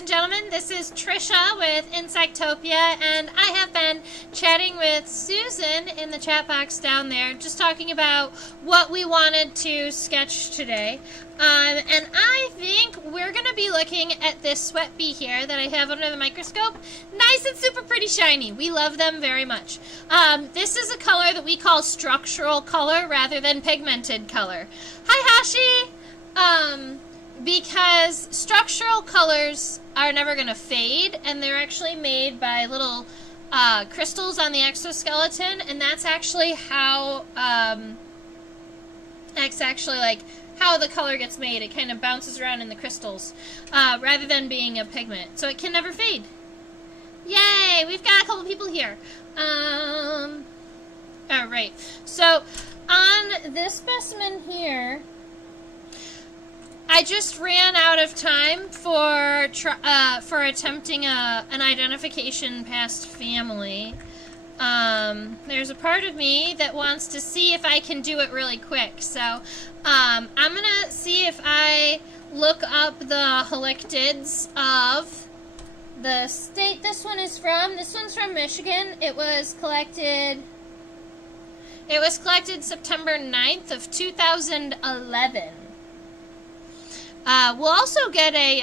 and gentlemen, this is Trisha with Insectopia, and I have been chatting with Susan in the chat box down there, just talking about what we wanted to sketch today. And I think we're going to be looking at this sweat bee here that I have under the microscope. Nice and super pretty shiny. We love them very much. This is a color that we call structural color rather than pigmented color. Hi, Hashi! Because structural colors are never going to fade, and they're actually made by little crystals on the exoskeleton, and that's actually how how the color gets made. It kind of bounces around in the crystals rather than being a pigment, so it can never fade. Yay! We've got a couple people here. All right. So on this specimen here, I just ran out of time for attempting an identification past family. There's a part of me that wants to see if I can do it really quick. So I'm going to see if I look up the halictids of the state this one is from. This one's from Michigan. It was collected September 9th of 2011. We'll also get a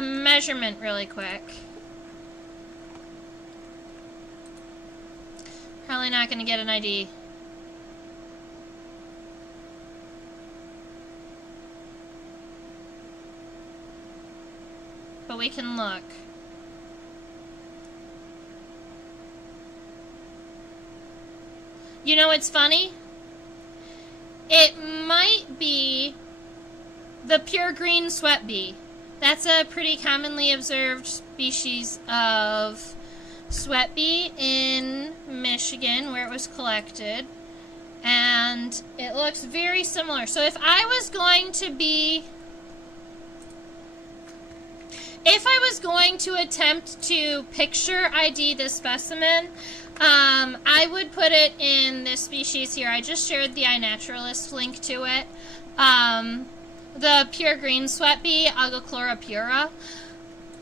measurement really quick. Probably not going to get an ID. But we can look. You know what's funny? It might be the pure green sweat bee. That's a pretty commonly observed species of sweat bee in Michigan where it was collected. And it looks very similar. So if I was going to attempt to picture ID this specimen, I would put it in this species here. I just shared the iNaturalist link to it. The pure green sweat bee, Agochlora pura.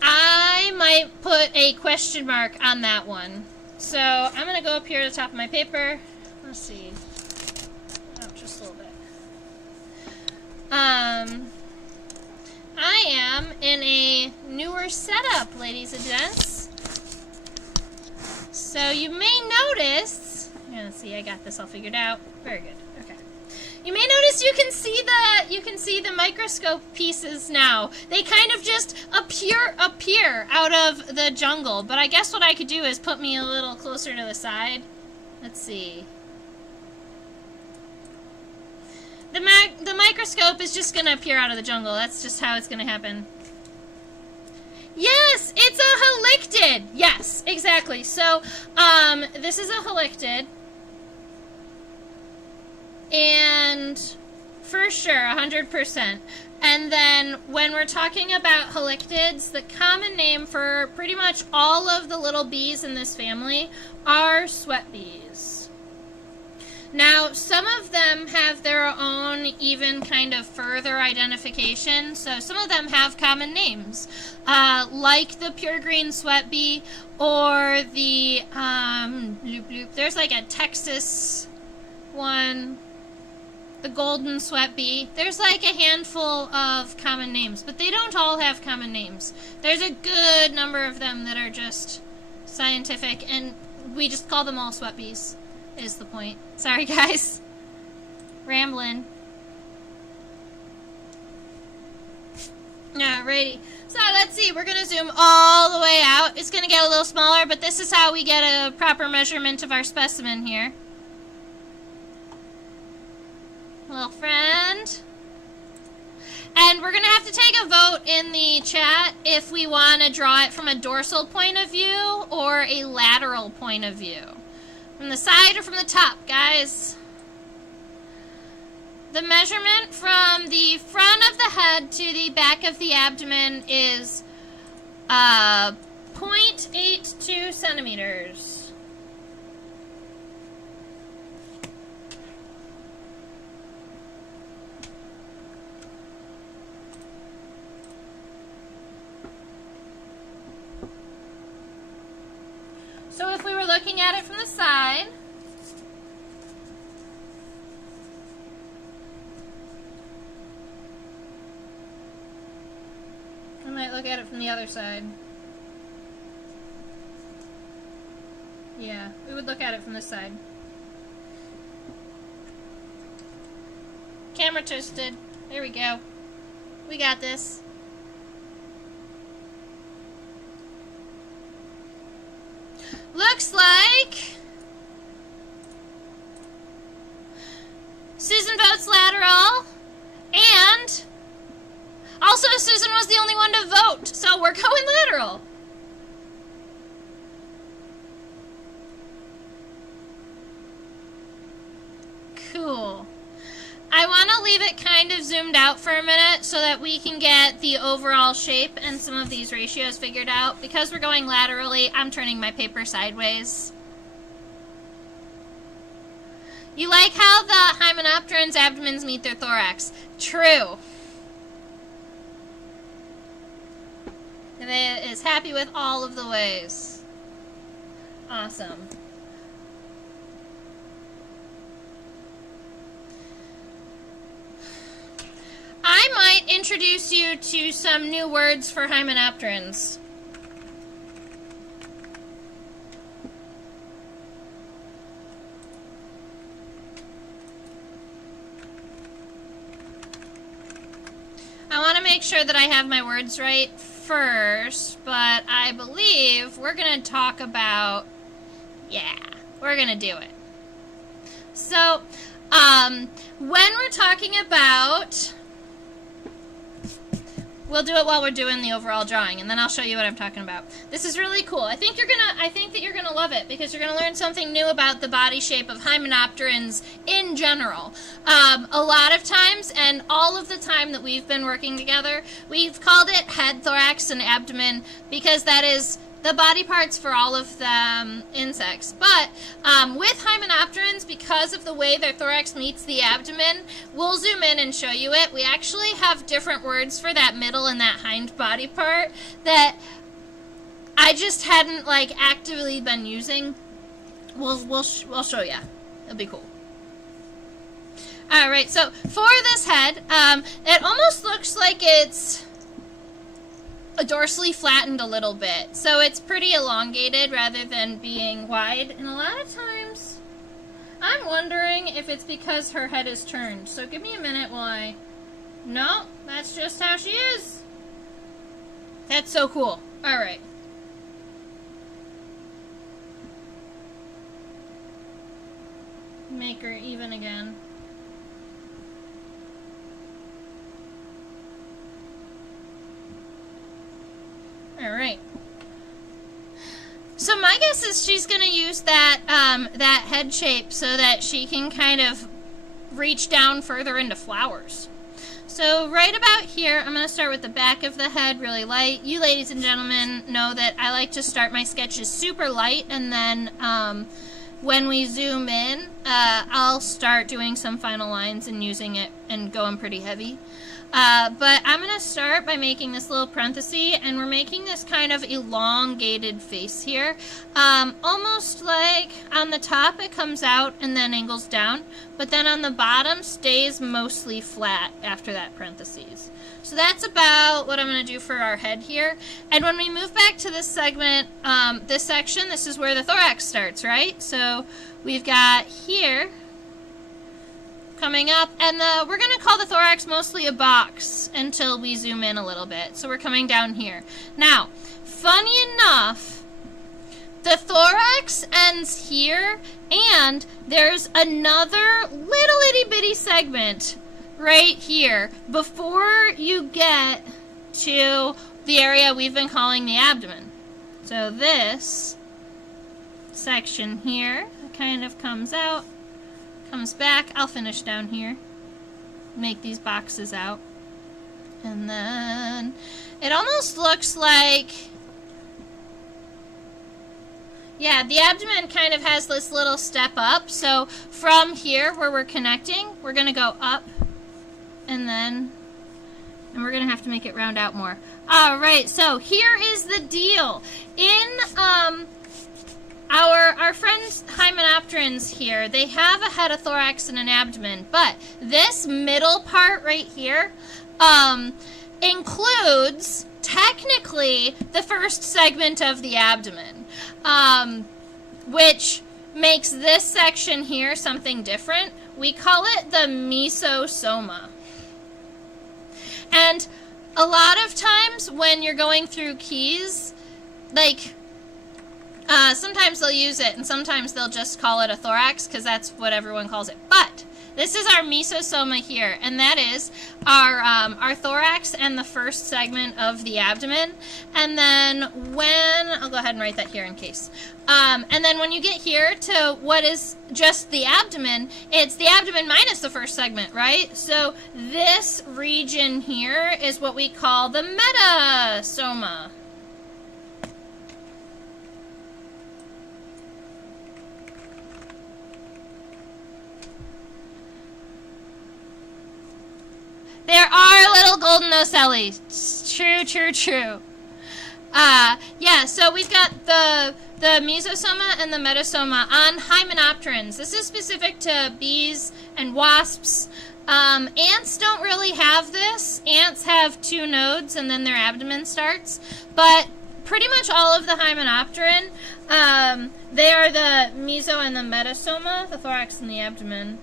I might put a question mark on that one. So I'm going to go up here to the top of my paper. Let's see. Oh, just a little bit. I am in a newer setup, ladies and gents. So you may notice, let's see, I got this all figured out. Very good. Okay. You may notice you can see the microscope pieces now. They kind of just appear out of the jungle. But I guess what I could do is put me a little closer to the side. Let's see. The microscope is just going to appear out of the jungle. That's just how it's going to happen. Yes, it's a halictid. Yes, exactly. So, this is a halictid. And for sure, 100%. And then when we're talking about halictids, the common name for pretty much all of the little bees in this family are sweat bees. Now, some of them have their own even kind of further identification. So some of them have common names, like the pure green sweat bee or the, there's like a Texas one, the golden sweat bee. There's like a handful of common names, but they don't all have common names. There's a good number of them that are just scientific, and we just call them all sweat bees. Is the point. Sorry, guys. Rambling. Alrighty. So, let's see. We're going to zoom all the way out. It's going to get a little smaller, but this is how we get a proper measurement of our specimen here. Little friend. And we're going to have to take a vote in the chat if we want to draw it from a dorsal point of view or a lateral point of view. From the side or from the top, guys? The measurement from the front of the head to the back of the abdomen is 0.82 centimeters. looking at it from the side. I might look at it from the other side. Yeah, we would look at it from this side. Camera twisted. There we go. We got this. Looks like Susan votes lateral, and also Susan was the only one to vote, so we're going lateral. Cool. I want to leave it kind of zoomed out for a minute so that we can get the overall shape and some of these ratios figured out. Because we're going laterally, I'm turning my paper sideways. You like how the hymenopteron's abdomens meet their thorax? True. They is happy with all of the ways. Awesome. I might introduce you to some new words for hymenopterans. I want to make sure that I have my words right first, but I believe we're going to talk about, yeah, we're going to do it. So, when we're talking about, we'll do it while we're doing the overall drawing, and then I'll show you what I'm talking about. This is really cool. I think that you're gonna love it because you're gonna learn something new about the body shape of hymenopterans in general. A lot of times, and all of the time that we've been working together, we've called it head, thorax, and abdomen because that is the body parts for all of the insects. But with hymenopterans, because of the way their thorax meets the abdomen, we'll zoom in and show you it. We actually have different words for that middle and that hind body part that I just hadn't like actively been using. We'll show you. It'll be cool. All right. So for this head, it almost looks like it's dorsally flattened a little bit, so it's pretty elongated rather than being wide, and a lot of times I'm wondering if it's because her head is turned. So give me a minute while I... No, that's just how she is. That's so cool. Alright. Make her even again. Alright. So my guess is she's going to use that that head shape so that she can kind of reach down further into flowers. So right about here, I'm going to start with the back of the head really light. You ladies and gentlemen know that I like to start my sketches super light, and then when we zoom in, I'll start doing some final lines and using it and going pretty heavy. But I'm going to start by making this little parenthesis, and we're making this kind of elongated face here. Almost like on the top it comes out and then angles down, but then on the bottom stays mostly flat after that parenthesis. So that's about what I'm going to do for our head here. And when we move back to this segment, this section, this is where the thorax starts, right? So we've got here coming up, and we're going to call the thorax mostly a box until we zoom in a little bit. So we're coming down here. Now, funny enough, the thorax ends here, and there's another little itty bitty segment right here before you get to the area we've been calling the abdomen. So this section here kind of comes out, comes back. I'll finish down here, make these boxes out, and then it almost looks like, yeah, the abdomen kind of has this little step up. So from here where we're connecting, we're going to go up, and we're going to have to make it round out more. All right, so here is the deal. Our friends hymenopterans here, they have a head, a thorax, and an abdomen, but this middle part right here includes technically the first segment of the abdomen, which makes this section here something different. We call it the mesosoma. And a lot of times when you're going through keys, like, sometimes they'll use it and sometimes they'll just call it a thorax because that's what everyone calls it. But this is our mesosoma here, and that is our thorax and the first segment of the abdomen. And then I'll go ahead and write that here in case. And then when you get here to what is just the abdomen, it's the abdomen minus the first segment, right? So this region here is what we call the metasoma. There are little golden ocelli. True, true, true. Yeah, so we've got the mesosoma and the metasoma on hymenopterans. This is specific to bees and wasps. Ants don't really have this. Ants have 2 nodes and then their abdomen starts. But pretty much all of the hymenopteran, they are the meso and the metasoma, the thorax and the abdomen,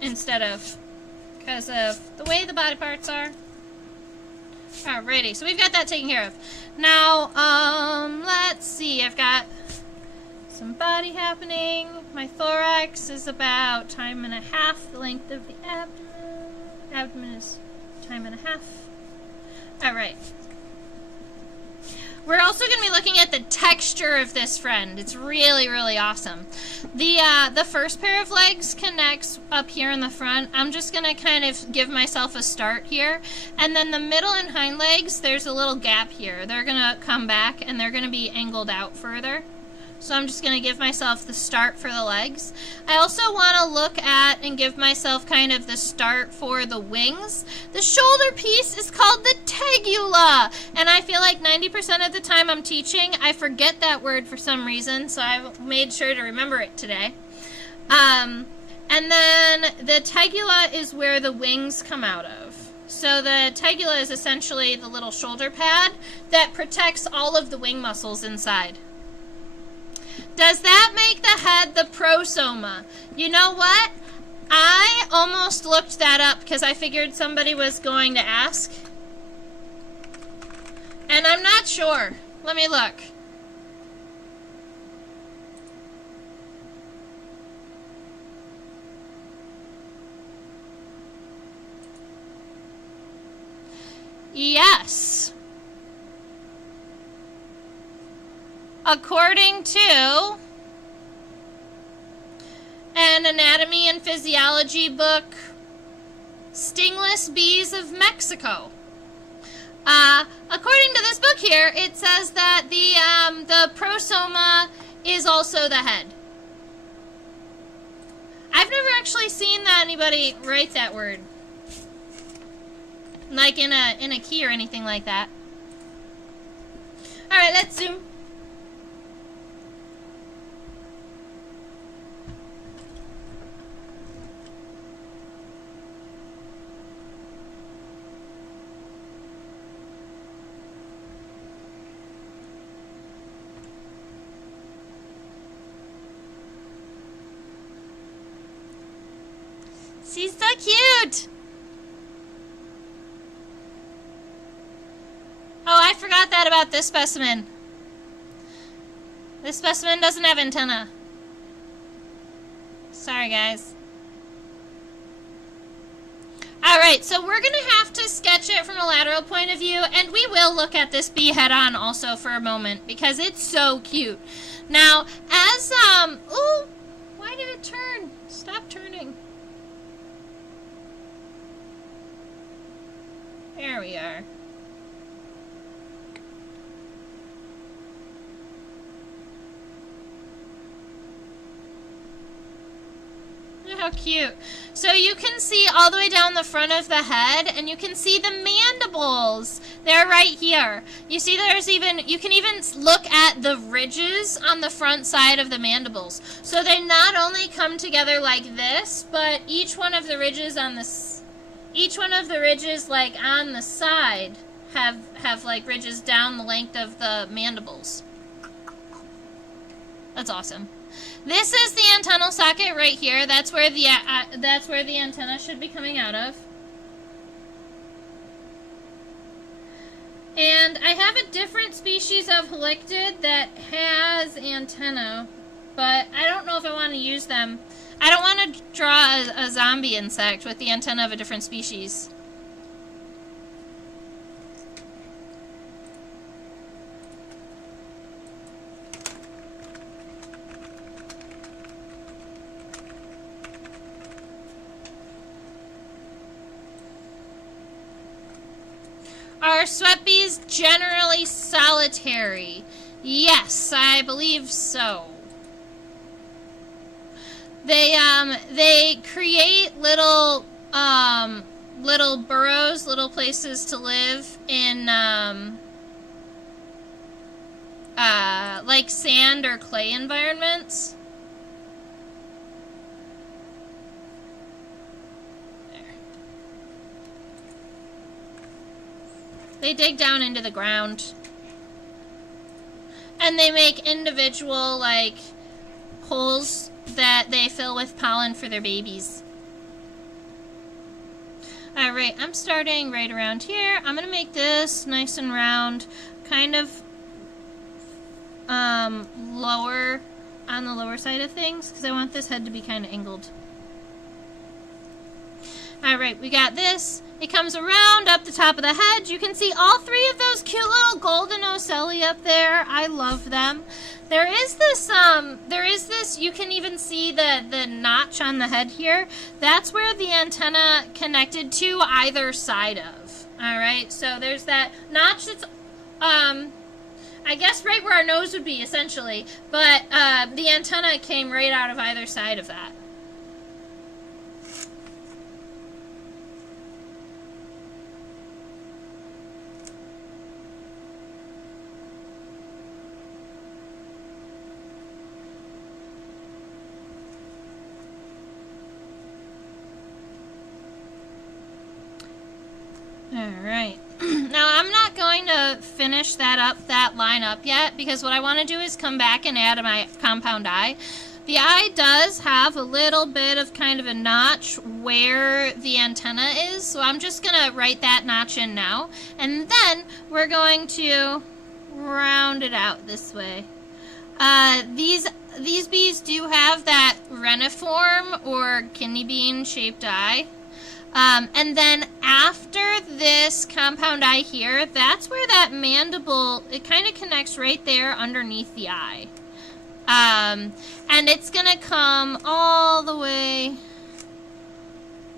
instead of, because of the way the body parts are. Alrighty, so we've got that taken care of. Now, let's see, I've got some body happening. My thorax is about 1.5 the length of the abdomen. Abdomen is 1.5. Alright. We're also going to be looking at the texture of this friend. It's really, really awesome. The first pair of legs connects up here in the front. I'm just going to kind of give myself a start here. And then the middle and hind legs, there's a little gap here. They're going to come back and they're going to be angled out further. So I'm just going to give myself the start for the legs. I also want to look at and give myself kind of the start for the wings. The shoulder piece is called the tegula. And I feel like 90% of the time I'm teaching, I forget that word for some reason. So I've made sure to remember it today. And then the tegula is where the wings come out of. So the tegula is essentially the little shoulder pad that protects all of the wing muscles inside. Does that make the head the prosoma? You know what? I almost looked that up because I figured somebody was going to ask. And I'm not sure. Let me look. Yes. According to an anatomy and physiology book, Stingless Bees of Mexico. According to this book here, it says that the prosoma is also the head. I've never actually seen that anybody write that word, like in a key or anything like that. All right, let's zoom. She's so cute! Oh, I forgot that about this specimen. This specimen doesn't have antenna. Sorry, guys. Alright, so we're going to have to sketch it from a lateral point of view, and we will look at this bee head-on also for a moment, because it's so cute. Now, as, ooh, why did it turn? Stop turning. There we are. How cute. So you can see all the way down the front of the head, and you can see the mandibles. They're right here. You see you can even look at the ridges on the front side of the mandibles. So they not only come together like this, but each one of the ridges like on the side have like ridges down the length of the mandibles. That's awesome. This is the antennal socket right here. That's where the antenna should be coming out of. And I have a different species of halictid that has antenna, but I don't know if I want to use them. I don't want to draw a zombie insect with the antenna of a different species. Are sweat bees generally solitary? Yes, I believe so. They create little burrows, little places to live in like sand or clay environments. They dig down into the ground. And they make individual, like, holes that they fill with pollen for their babies. Alright, I'm starting right around here. I'm going to make this nice and round, kind of lower, on the lower side of things, because I want this head to be kind of angled. Alright, we got this. It comes around up the top of the head. You can see all three of those cute little golden ocelli up there. I love them. There is this, you can even see the notch on the head here. That's where the antenna connected to either side of. Alright, so there's that notch that's, I guess right where our nose would be, essentially. But the antenna came right out of either side of that. Alright. Now, I'm not going to finish that line up yet, because what I want to do is come back and add my compound eye. The eye does have a little bit of kind of a notch where the antenna is, so I'm just going to write that notch in now. And then we're going to round it out this way. These bees do have that reniform or kidney bean shaped eye. And then after this compound eye here, that's where that mandible, it kind of connects right there underneath the eye. And it's going to come all the way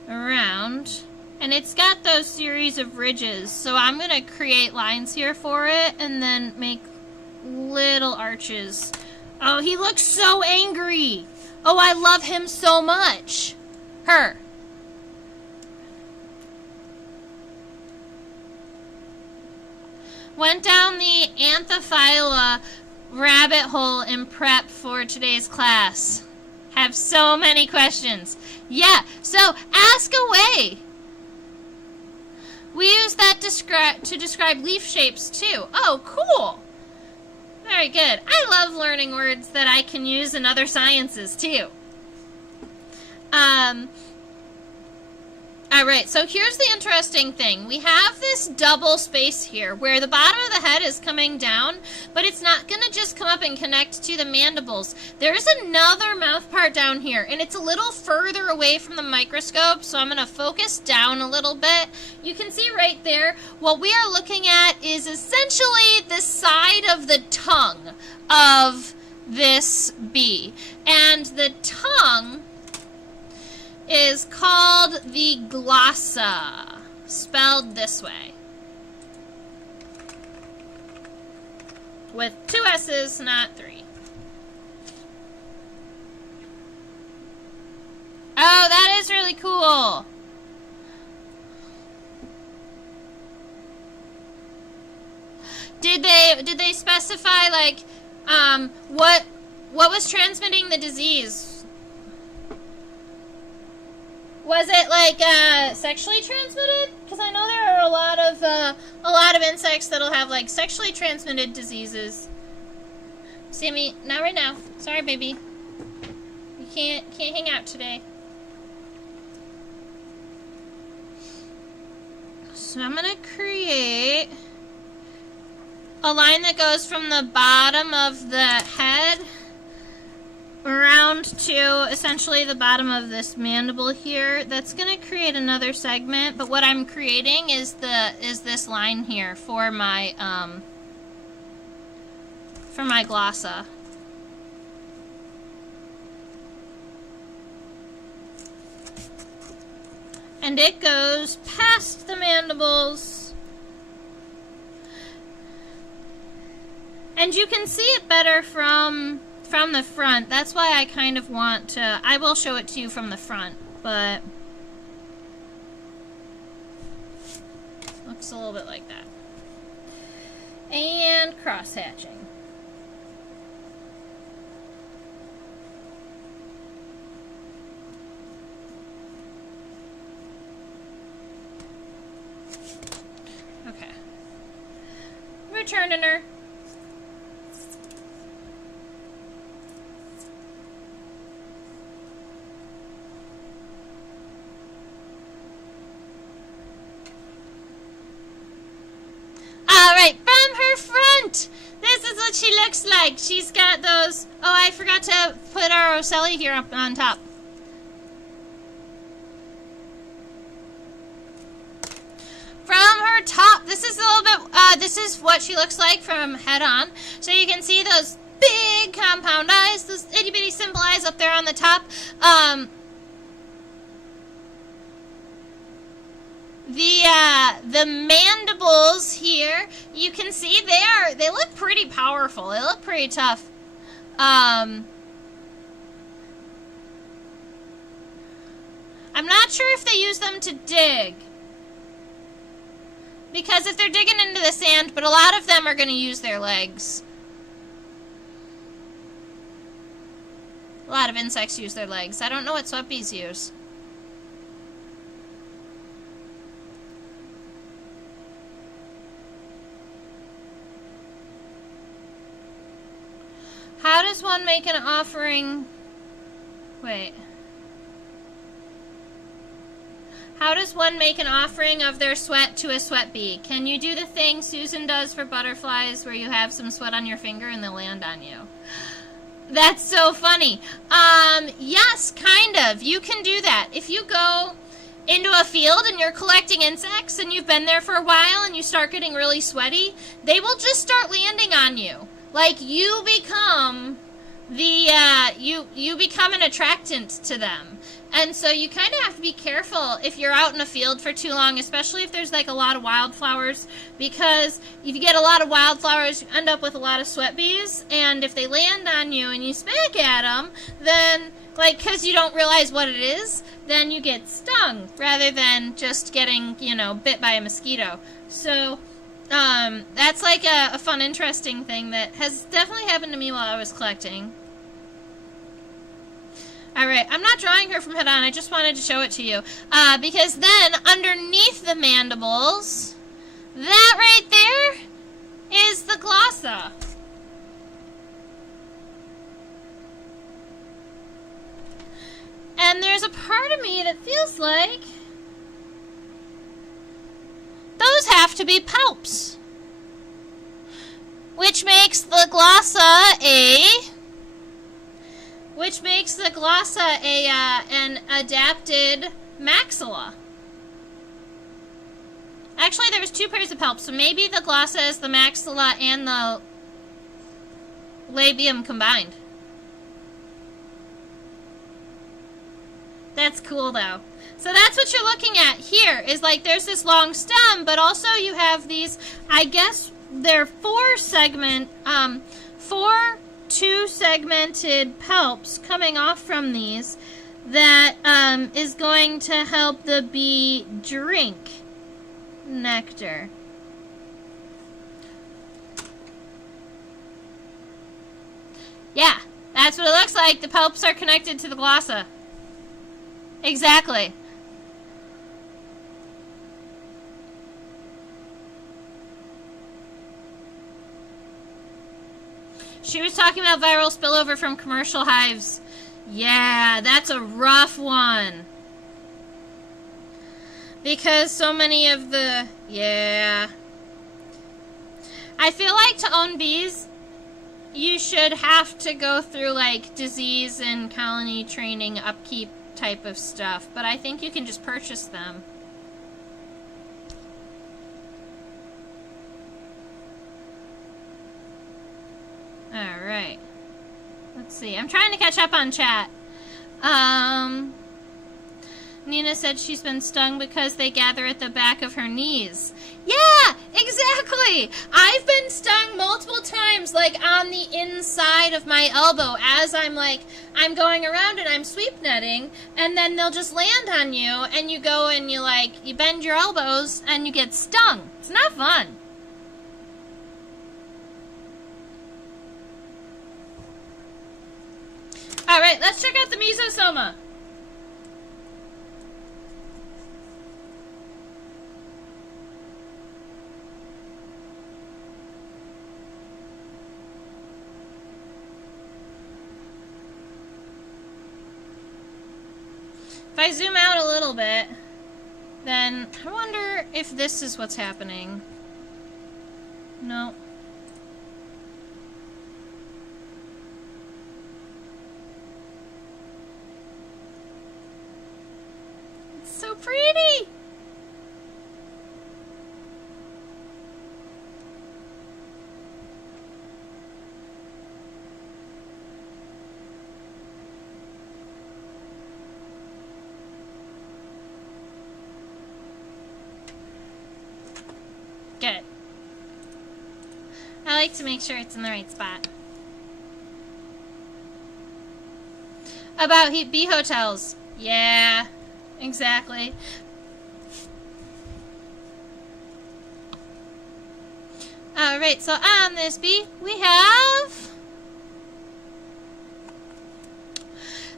around. And it's got those series of ridges. So I'm going to create lines here for it and then make little arches. Oh, he looks so angry. Oh, I love him so much. Her. Went down the Anthophylla rabbit hole in prep for today's class. Have so many questions. Yeah, so ask away. We use that to describe leaf shapes too. Oh, cool. Very good. I love learning words that I can use in other sciences too. Alright, so here's the interesting thing. We have this double space here where the bottom of the head is coming down, but it's not going to just come up and connect to the mandibles. There's another mouth part down here, and it's a little further away from the microscope, so I'm going to focus down a little bit. You can see right there, what we are looking at is essentially the side of the tongue of this bee. And the tongue is called the glossa, spelled this way. With 2 S's, not 3. Oh, that is really cool. Did they specify like what was transmitting the disease? Was it like sexually transmitted? Because I know there are a lot of insects that'll have like sexually transmitted diseases. Sammy, not right now. Sorry, baby. You can't hang out today. So I'm gonna create a line that goes from the bottom of the head around to essentially the bottom of this mandible here. That's gonna create another segment, but what I'm creating is this line here for my glossa. And it goes past the mandibles. And you can see it better from the front. That's why I kind of want to, I will show it to you from the front, but looks a little bit like that. And cross-hatching. Okay. Returning her. Alright, from her front! This is what she looks like. She's got those... Oh, I forgot to put our ocelli here up on top. From her top, this is a little bit... this is what she looks like from head on. So you can see those big compound eyes, those itty-bitty simple eyes up there on the top. The mandibles here, you can see they look pretty powerful. They look pretty tough. I'm not sure if they use them to dig. Because if they're digging into the sand, but a lot of them are going to use their legs. A lot of insects use their legs. I don't know what sweat bees use. How does one make an offering? Wait. How does one make an offering of their sweat to a sweat bee? Can you do the thing Susan does for butterflies where you have some sweat on your finger and they'll land on you? That's so funny. Yes, kind of. You can do that. If you go into a field and you're collecting insects and you've been there for a while and you start getting really sweaty, they will just start landing on you. Like, you become you become an attractant to them. And so you kind of have to be careful if you're out in a field for too long, especially if there's like a lot of wildflowers, because if you get a lot of wildflowers, you end up with a lot of sweat bees, and if they land on you and you smack at them, then, like, because you don't realize what it is, then you get stung, rather than just getting, you know, bit by a mosquito. So that's like a fun, interesting thing that has definitely happened to me while I was collecting. Alright, I'm not drawing her from head on, I just wanted to show it to you. Because then, underneath the mandibles, that right there is the glossa. And there's a part of me that feels like those have to be palps. Which makes the glossa an adapted maxilla. Actually, there was two pairs of palps, so maybe the glossa is the maxilla and the labium combined. That's cool, though. So that's what you're looking at here, is like there's this long stem, but also you have these, I guess they're four two-segmented palps coming off from these that is going to help the bee drink nectar. Yeah, that's what it looks like. The palps are connected to the glossa. Exactly. She was talking about viral spillover from commercial hives. Yeah, that's a rough one. Because so many of the... Yeah. I feel like to own bees, you should have to go through like disease and colony training, upkeep type of stuff. But I think you can just purchase them. Alright. Let's see. I'm trying to catch up on chat. Nina said she's been stung because they gather at the back of her knees. Yeah, exactly. I've been stung multiple times, like on the inside of my elbow as I'm going around and I'm sweep netting, and then they'll just land on you, and you go and you bend your elbows and you get stung. It's not fun. Alright, let's check out the mesosoma. If I zoom out a little bit, then I wonder if this is what's happening. No. It's so pretty! Good. I like to make sure it's in the right spot. About bee hotels. Yeah, exactly. Alright, so on this bee, we have...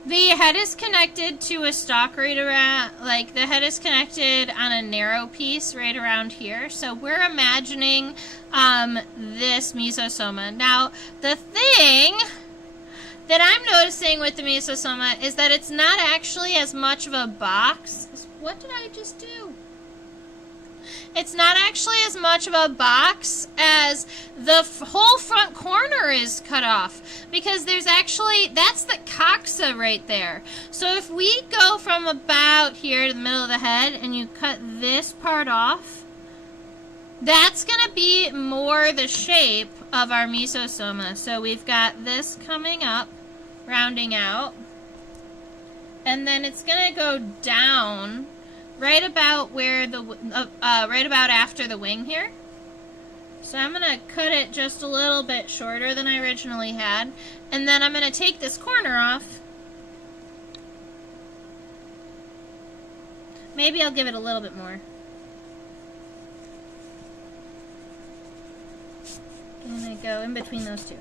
The head is connected to a stalk right around, the head is connected on a narrow piece right around here. So we're imagining this mesosoma. Now, the thing that I'm noticing with the mesosoma is that it's not actually as much of a box. What did I just do? It's not actually as much of a box as the whole front corner is cut off, because there's actually, that's the coxa right there. So if we go from about here to the middle of the head and you cut this part off, that's going to be more the shape of our mesosoma. So we've got this coming up, rounding out, and then it's going to go down right about where the right about after the wing here. So I'm going to cut it just a little bit shorter than I originally had, and then I'm going to take this corner off. Maybe I'll give it a little bit more. I'm going to go in between those two.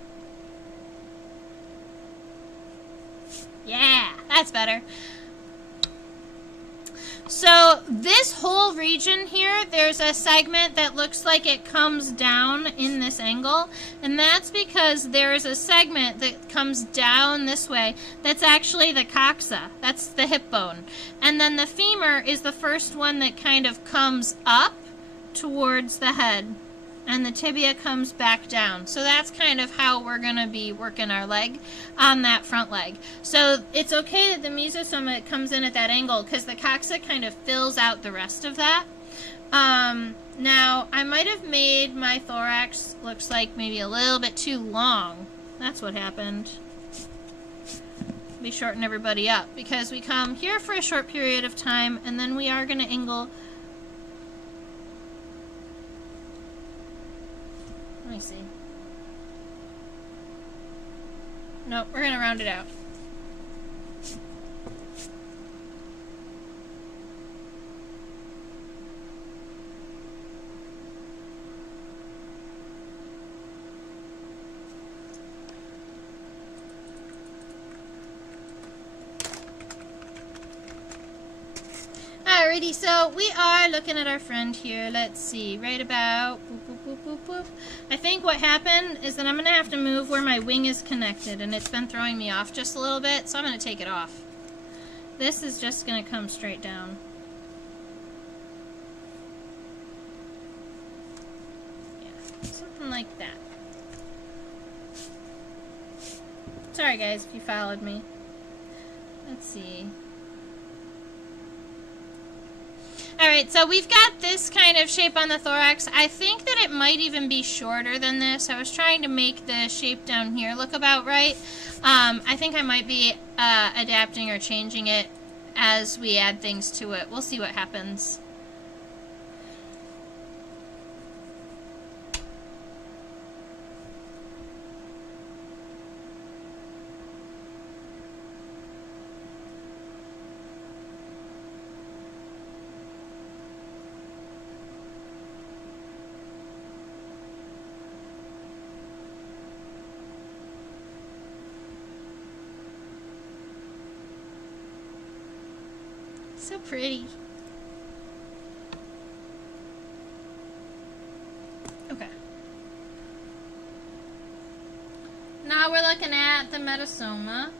Yeah, that's better. So this whole region here, there's a segment that looks like it comes down in this angle, and that's because there's a segment that comes down this way that's actually the coxa. That's the hip bone. And then the femur is the first one that kind of comes up towards the head, and the tibia comes back down. So that's kind of how we're going to be working our leg on that front leg. So it's okay that the mesosoma comes in at that angle, because the coxa kind of fills out the rest of that. Now, I might have made my thorax looks like maybe a little bit too long. That's what happened. We shorten everybody up, because we come here for a short period of time, and then we are going to angle. Let me see. Nope, we're going to round it out. Alrighty, so we are looking at our friend here. Let's see, right about, boop, boop, boop, boop, boop. I think what happened is that I'm going to have to move where my wing is connected, and it's been throwing me off just a little bit, so I'm going to take it off. This is just going to come straight down. Yeah, something like that. Sorry guys if you followed me. Let's see. Alright, so we've got this kind of shape on the thorax. I think that it might even be shorter than this. I was trying to make the shape down here look about right. I think I might be adapting or changing it as we add things to it. We'll see what happens. So pretty. Okay. Now we're looking at the metasoma.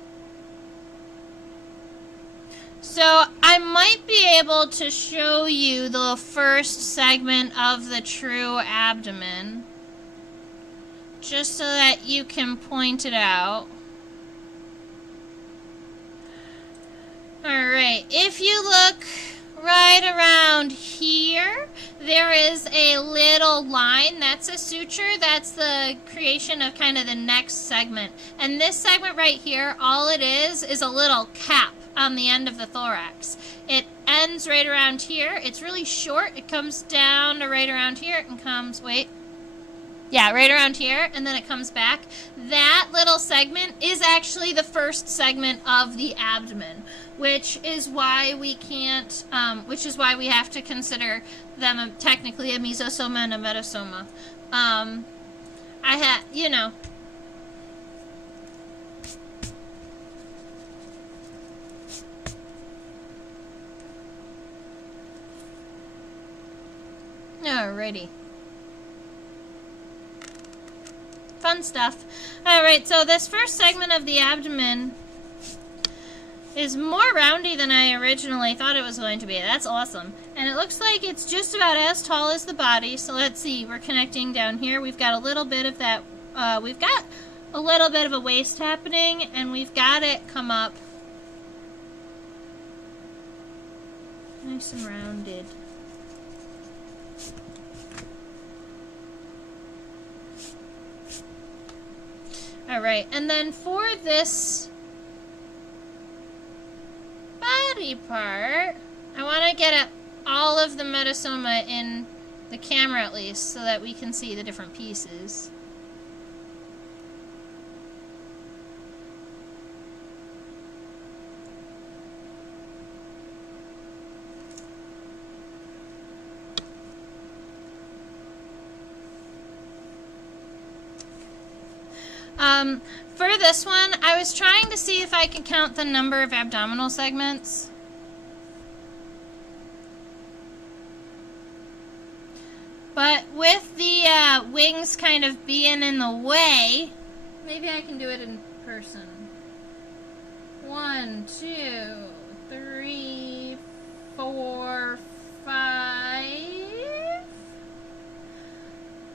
So I might be able to show you the first segment of the true abdomen, just so that you can point it out. Alright, if you look right around here, there is a little line. That's a suture. That's the creation of kind of the next segment. And this segment right here, all it is a little cap on the end of the thorax. It ends right around here. It's really short. It comes down to right around here and comes, wait. Yeah, right around here, and then it comes back. That little segment is actually the first segment of the abdomen, which is why we can't, which is why we have to consider them technically a mesosoma and a metasoma. I had, you know. Alrighty. Fun stuff. Alright, so this first segment of the abdomen is more roundy than I originally thought it was going to be. That's awesome. And it looks like it's just about as tall as the body. So let's see, we're connecting down here. We've got a little bit of that, we've got a little bit of a waist happening, and we've got it come up nice and rounded. Alright, and then for this body part, I want to get all of the metasoma in the camera at least, so that we can see the different pieces. For this one, I was trying to see if I could count the number of abdominal segments. But with the wings kind of being in the way, maybe I can do it in person. 1, 2, 3, 4, 5.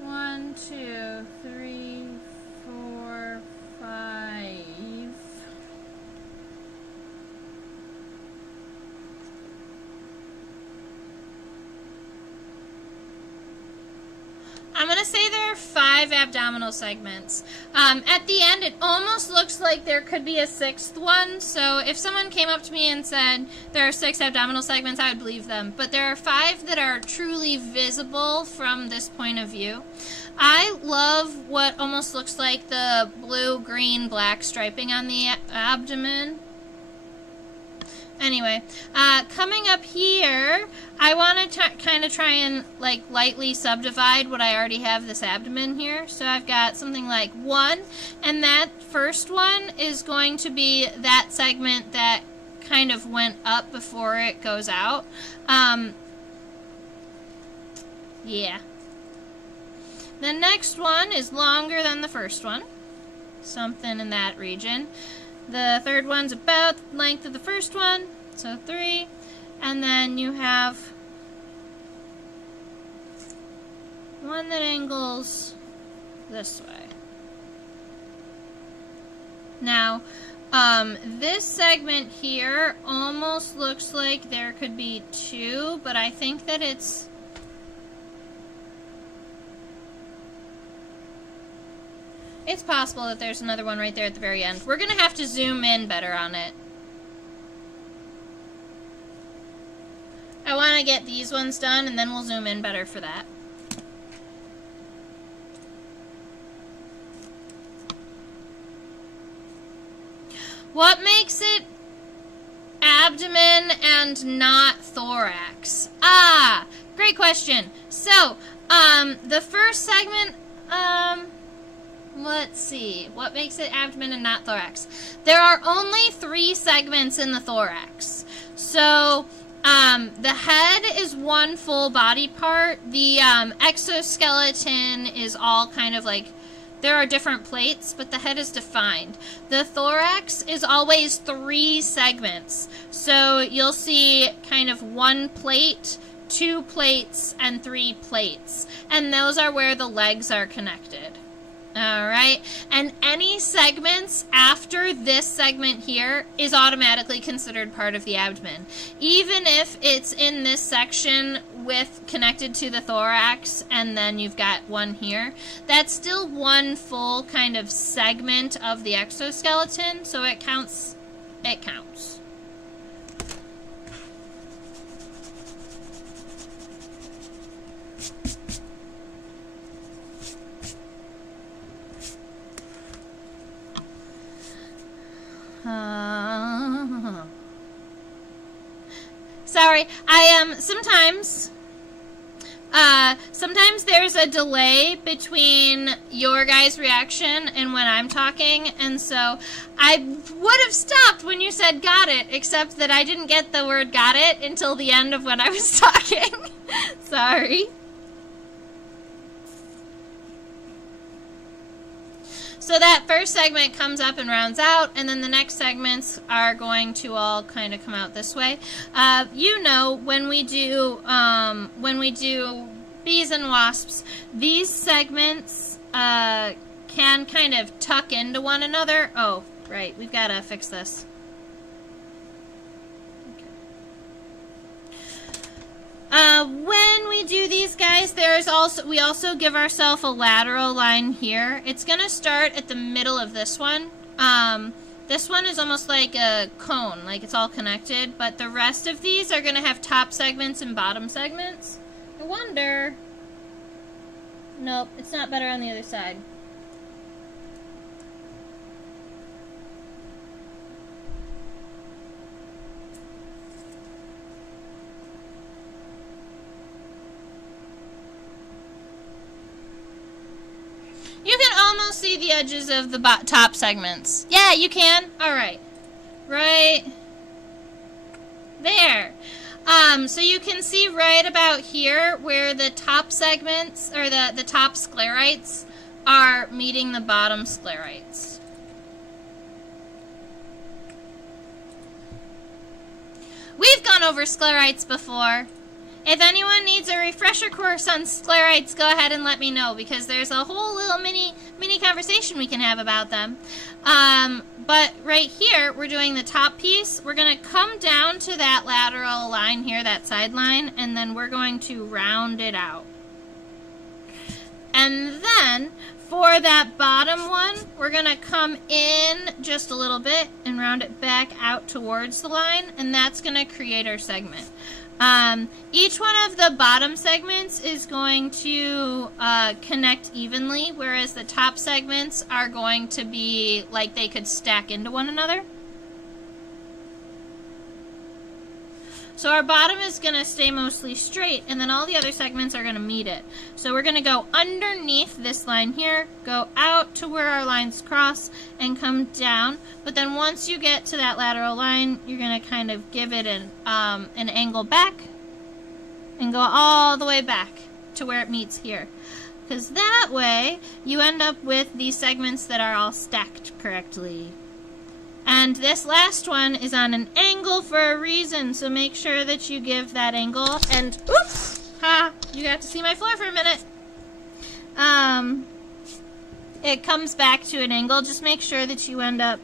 1, 2, 3, 4, 5. I'm going to say there are 5 abdominal segments. At the end, it almost looks like there could be a 6th one. So if someone came up to me and said there are 6 abdominal segments, I would believe them. But there are 5 that are truly visible from this point of view. I love what almost looks like the blue, green, black striping on the abdomen. Anyway, coming up here, I want to kind of try and like lightly subdivide what I already have this abdomen here. So I've got something like 1, and that first one is going to be that segment that kind of went up before it goes out. Yeah. The next one is longer than the first one. Something in that region. The third one's about the length of the first one, so 3. And then you have one that angles this way. Now, this segment here almost looks like there could be 2, but I think that it's possible that there's another one right there at the very end. We're going to have to zoom in better on it. I want to get these ones done, and then we'll zoom in better for that. What makes it abdomen and not thorax? Ah, great question. So, the first segment, let's see. What makes it abdomen and not thorax? There are only 3 segments in the thorax. So, the head is one full body part. The exoskeleton is all kind of like, there are different plates, but the head is defined. The thorax is always 3 segments. So you'll see kind of 1 plate, 2 plates, and 3 plates. And those are where the legs are connected. Alright, and any segments after this segment here is automatically considered part of the abdomen. Even if it's in this section with connected to the thorax and then you've got one here, that's still one full kind of segment of the exoskeleton, so it counts. It counts. Sorry, sometimes there's a delay between your guys' reaction and when I'm talking, and so I would have stopped when you said got it, except that I didn't get the word got it until the end of when I was talking. Sorry. So that first segment comes up and rounds out, and then the next segments are going to all kind of come out this way. You know, when we do bees and wasps, these segments can kind of tuck into one another. Oh, right, we've got to fix this. When we do these guys, we also give ourselves a lateral line here. It's going to start at the middle of this one. This one is almost like a cone, like it's all connected, but the rest of these are going to have top segments and bottom segments. I wonder... Nope, it's not better on the other side. You can almost see the edges of the top segments. Yeah, you can. All right. Right there. So you can see right about here where the top segments, or the top sclerites, are meeting the bottom sclerites. We've gone over sclerites before. If anyone needs a refresher course on sclerites, go ahead and let me know, because there's a whole little mini conversation we can have about them. But right here, we're doing the top piece. We're going to come down to that lateral line here, that side line, and then we're going to round it out. And then, for that bottom one, we're going to come in just a little bit and round it back out towards the line, and that's going to create our segment. Each one of the bottom segments is going to connect evenly, whereas the top segments are going to be like they could stack into one another. So our bottom is going to stay mostly straight, and then all the other segments are going to meet it. So we're going to go underneath this line here, go out to where our lines cross, and come down. But then once you get to that lateral line, you're going to kind of give it an angle back and go all the way back to where it meets here. Because that way, you end up with these segments that are all stacked correctly. And this last one is on an angle for a reason, so make sure that you give that angle. And, oops, you got to see my floor for a minute. It comes back to an angle. Just make sure that you end up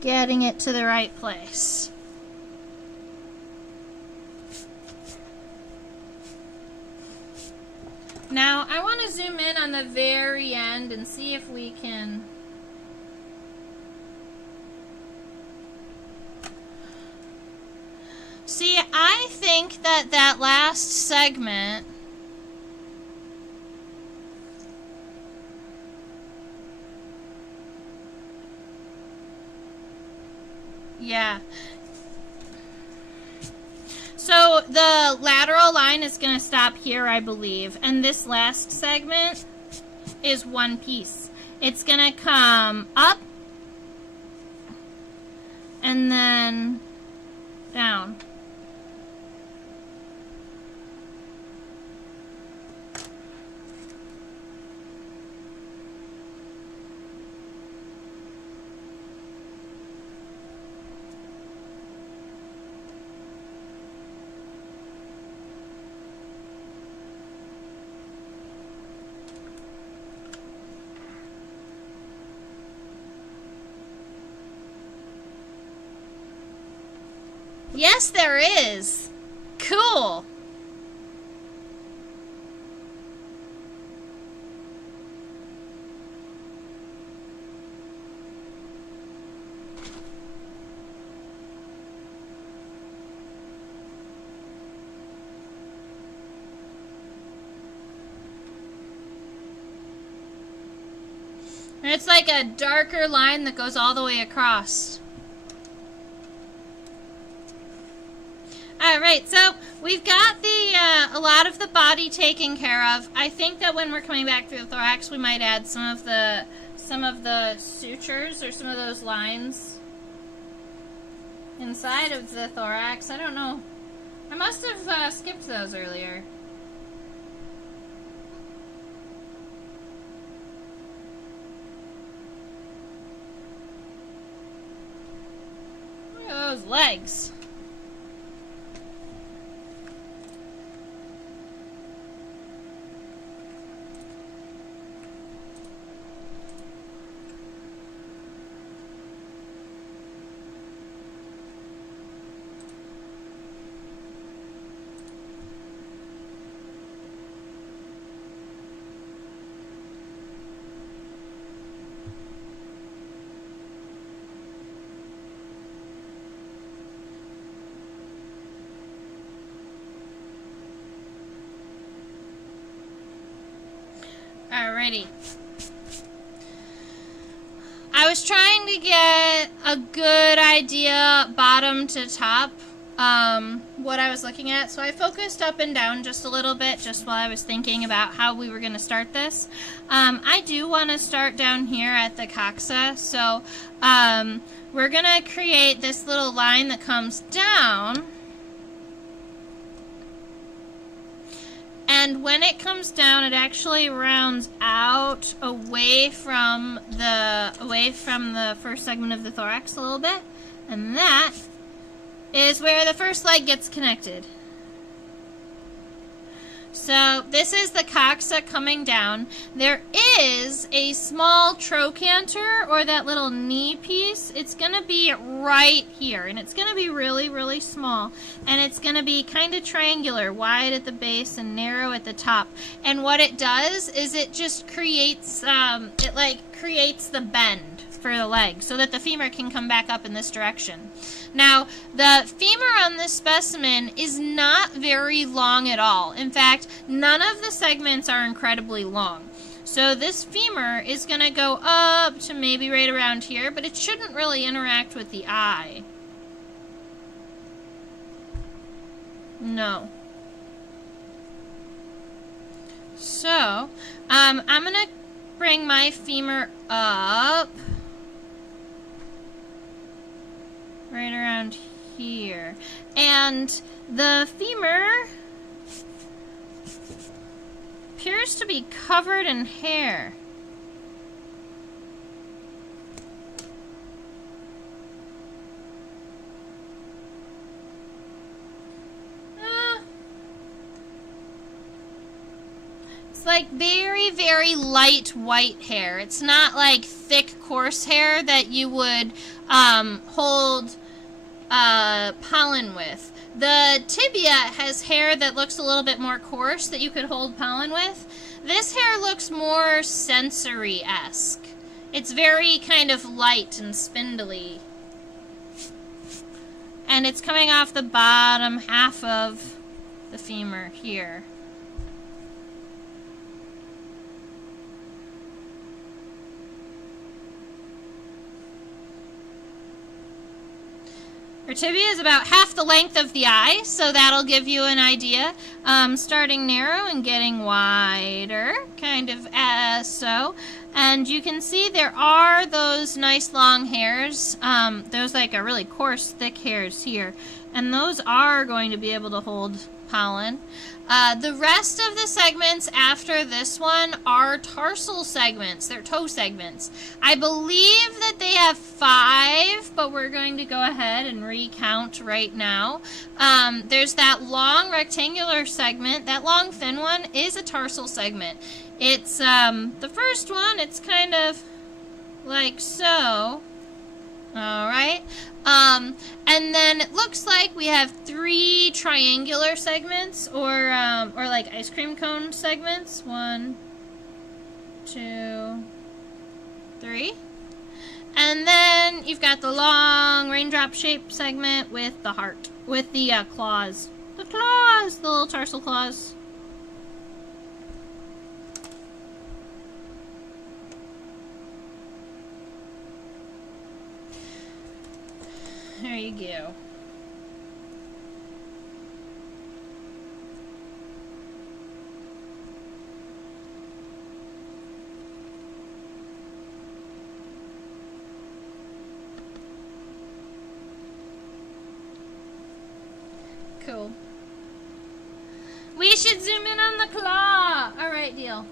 getting it to the right place. Now, I want to zoom in on the very end and see if we can... See, I think that that last segment... Yeah. So the lateral line is going to stop here, I believe, and this last segment is one piece. It's going to come up and then down. Yes, there is. Cool. It's like a darker line that goes all the way across. Alright, so we've got a lot of the body taken care of. I think that when we're coming back through the thorax, we might add some of the sutures or some of those lines inside of the thorax. I don't know. I must have skipped those earlier. Look at those legs. Alrighty. I was trying to get a good idea bottom to top what I was looking at, so I focused up and down just a little bit just while I was thinking about how we were going to start this. I do want to start down here at the coxa, so we're going to create this little line that comes down. And when it comes down, it actually rounds out away from the first segment of the thorax a little bit, and that is where the first leg gets connected. So this is the coxa coming down. There is a small trochanter, or that little knee piece. It's going to be right here, and it's going to be really, really small. And it's going to be kind of triangular, wide at the base and narrow at the top. And what it does is it just creates, creates the bend for the leg so that the femur can come back up in this direction. Now, the femur on this specimen is not very long at all. In fact, none of the segments are incredibly long. So this femur is going to go up to maybe right around here, but it shouldn't really interact with the eye. No. So, I'm going to bring my femur up right around here. And the femur appears to be covered in hair. It's like very, very light white hair. It's not like thick, coarse hair that you would hold pollen with. The tibia has hair that looks a little bit more coarse that you could hold pollen with. This hair looks more sensory-esque. It's very kind of light and spindly. And it's coming off the bottom half of the femur here. Her tibia is about half the length of the eye, so that'll give you an idea. Starting narrow and getting wider, kind of as so. And you can see there are those nice long hairs, those like a really coarse, thick hairs here. And those are going to be able to hold pollen. The rest of the segments after this one are tarsal segments. They're toe segments. I believe that they have 5, but we're going to go ahead and recount right now. There's that long rectangular segment. That long thin one is a tarsal segment. It's the first one, it's kind of like so. Alright. And then it looks like we have 3 triangular segments, or like ice cream cone segments. 1, 2, 3. And then you've got the long raindrop shaped segment with the heart, with the claws. The claws! The little tarsal claws. There you go. Cool. We should zoom in on the claw. All right, deal.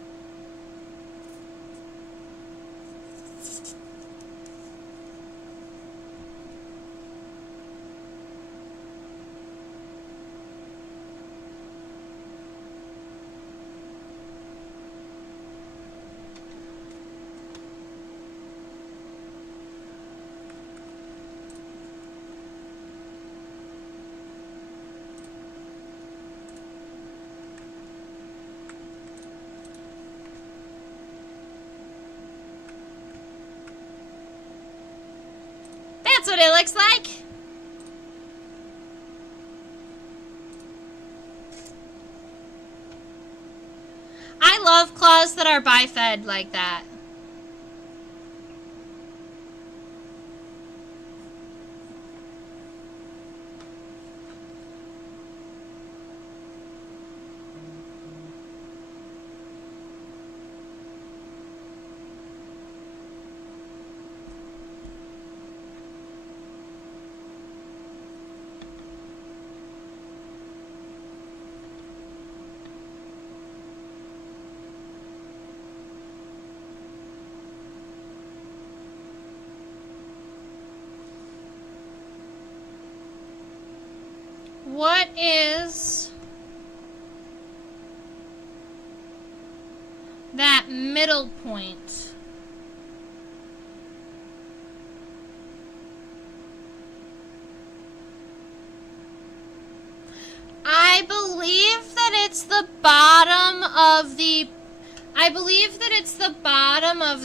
That's what it looks like. I love claws that are bifid like that. What is that middle point? I believe that it's the bottom of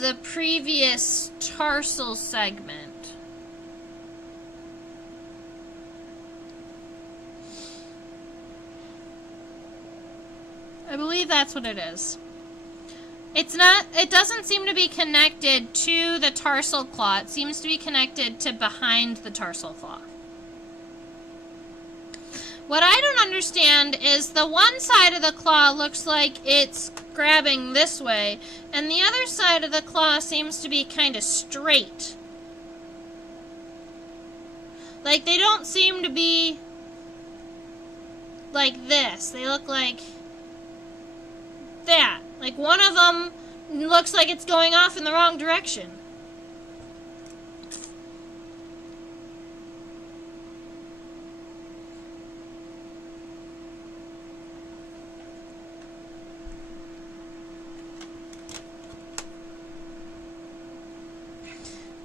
the previous tarsal segment. I believe that's what it is. It's not, it doesn't seem to be connected to the tarsal claw. It seems to be connected to behind the tarsal claw. What I don't understand is the one side of the claw looks like it's grabbing this way, and the other side of the claw seems to be kind of straight. Like, they don't seem to be like this. They look like that. Like, one of them looks like it's going off in the wrong direction.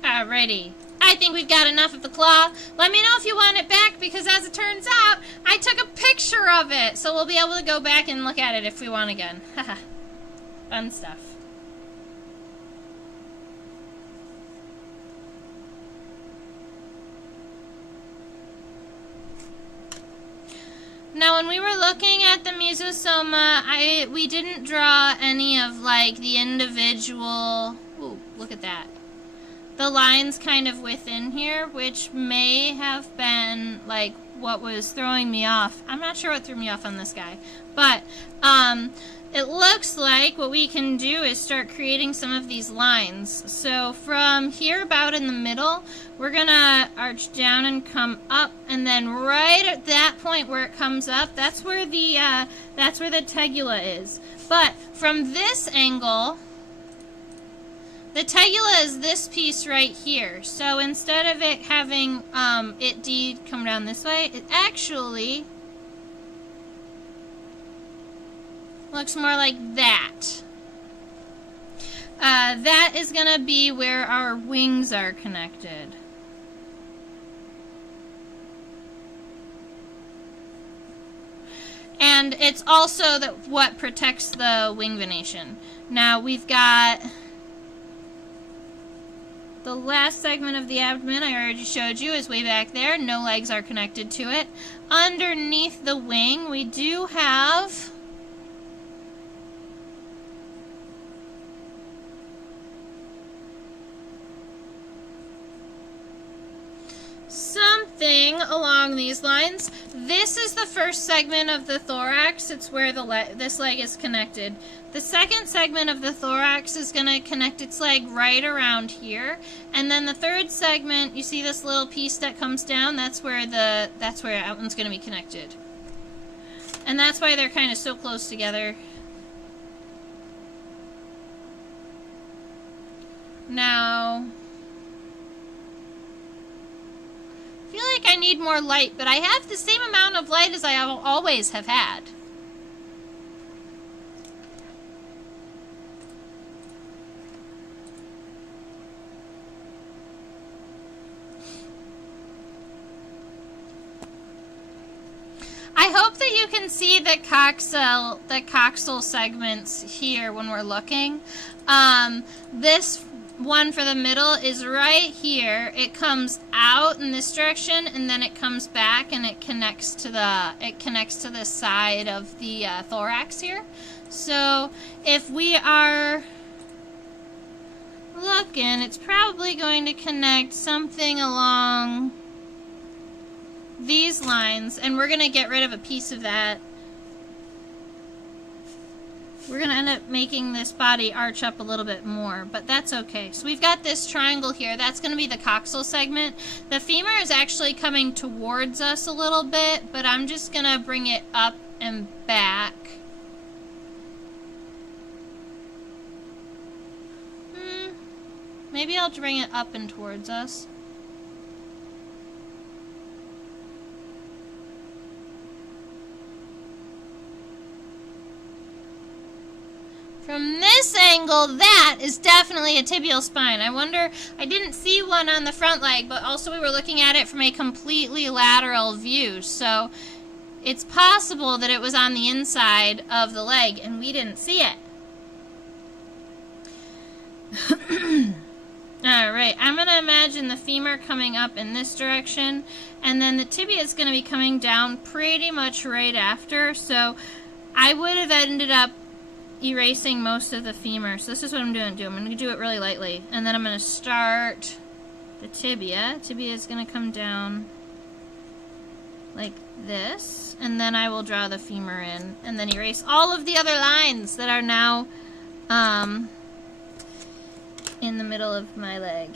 Alrighty. I think we've got enough of the claw. Let me know if you want it back, because as it turns out, I took a picture of it. So we'll be able to go back and look at it if we want again. Haha. Fun stuff. Now, when we were looking at the mesosoma, we didn't draw any of, like, the individual... Ooh, look at that. The lines kind of within here, which may have been, like, what was throwing me off. I'm not sure what threw me off on this guy. But, it looks like what we can do is start creating some of these lines. So, from here about in the middle, we're gonna arch down and come up, and then right at that point where it comes up, that's where the tegula is. But, from this angle... the tegula is this piece right here. So instead of it having it come down this way, it actually looks more like that. That is going to be where our wings are connected. And it's also what protects the wing venation. Now we've got... the last segment of the abdomen I already showed you is way back there. No legs are connected to it. Underneath the wing, we do have something along these lines. This is the first segment of the thorax. It's where this leg is connected. The second segment of the thorax is going to connect its leg right around here. And then the third segment, you see this little piece that comes down? That's where that one's going to be connected. And that's why they're kind of so close together. Now, I feel like I need more light, but I have the same amount of light as I always have had. I hope that you can see the coxal segments here when we're looking. This one for the middle is right here. It comes out in this direction, and then it comes back, and it connects to the side of the thorax here. So if we are looking, it's probably going to connect something along these lines, and we're going to get rid of a piece of that. We're going to end up making this body arch up a little bit more, but that's okay. So we've got this triangle here. That's going to be the coxal segment. The femur is actually coming towards us a little bit, but I'm just going to bring it up and back. Maybe I'll bring it up and towards us. From this angle, that is definitely a tibial spine. I wonder, I didn't see one on the front leg, but also we were looking at it from a completely lateral view. So it's possible that it was on the inside of the leg and we didn't see it. Alright, I'm going to imagine the femur coming up in this direction, and then the tibia is going to be coming down pretty much right after. So I would have ended up erasing most of the femur. So this is what I'm going to do. I'm going to do it really lightly. And then I'm going to start the tibia. Tibia is going to come down like this. And then I will draw the femur in. And then erase all of the other lines that are now in the middle of my leg.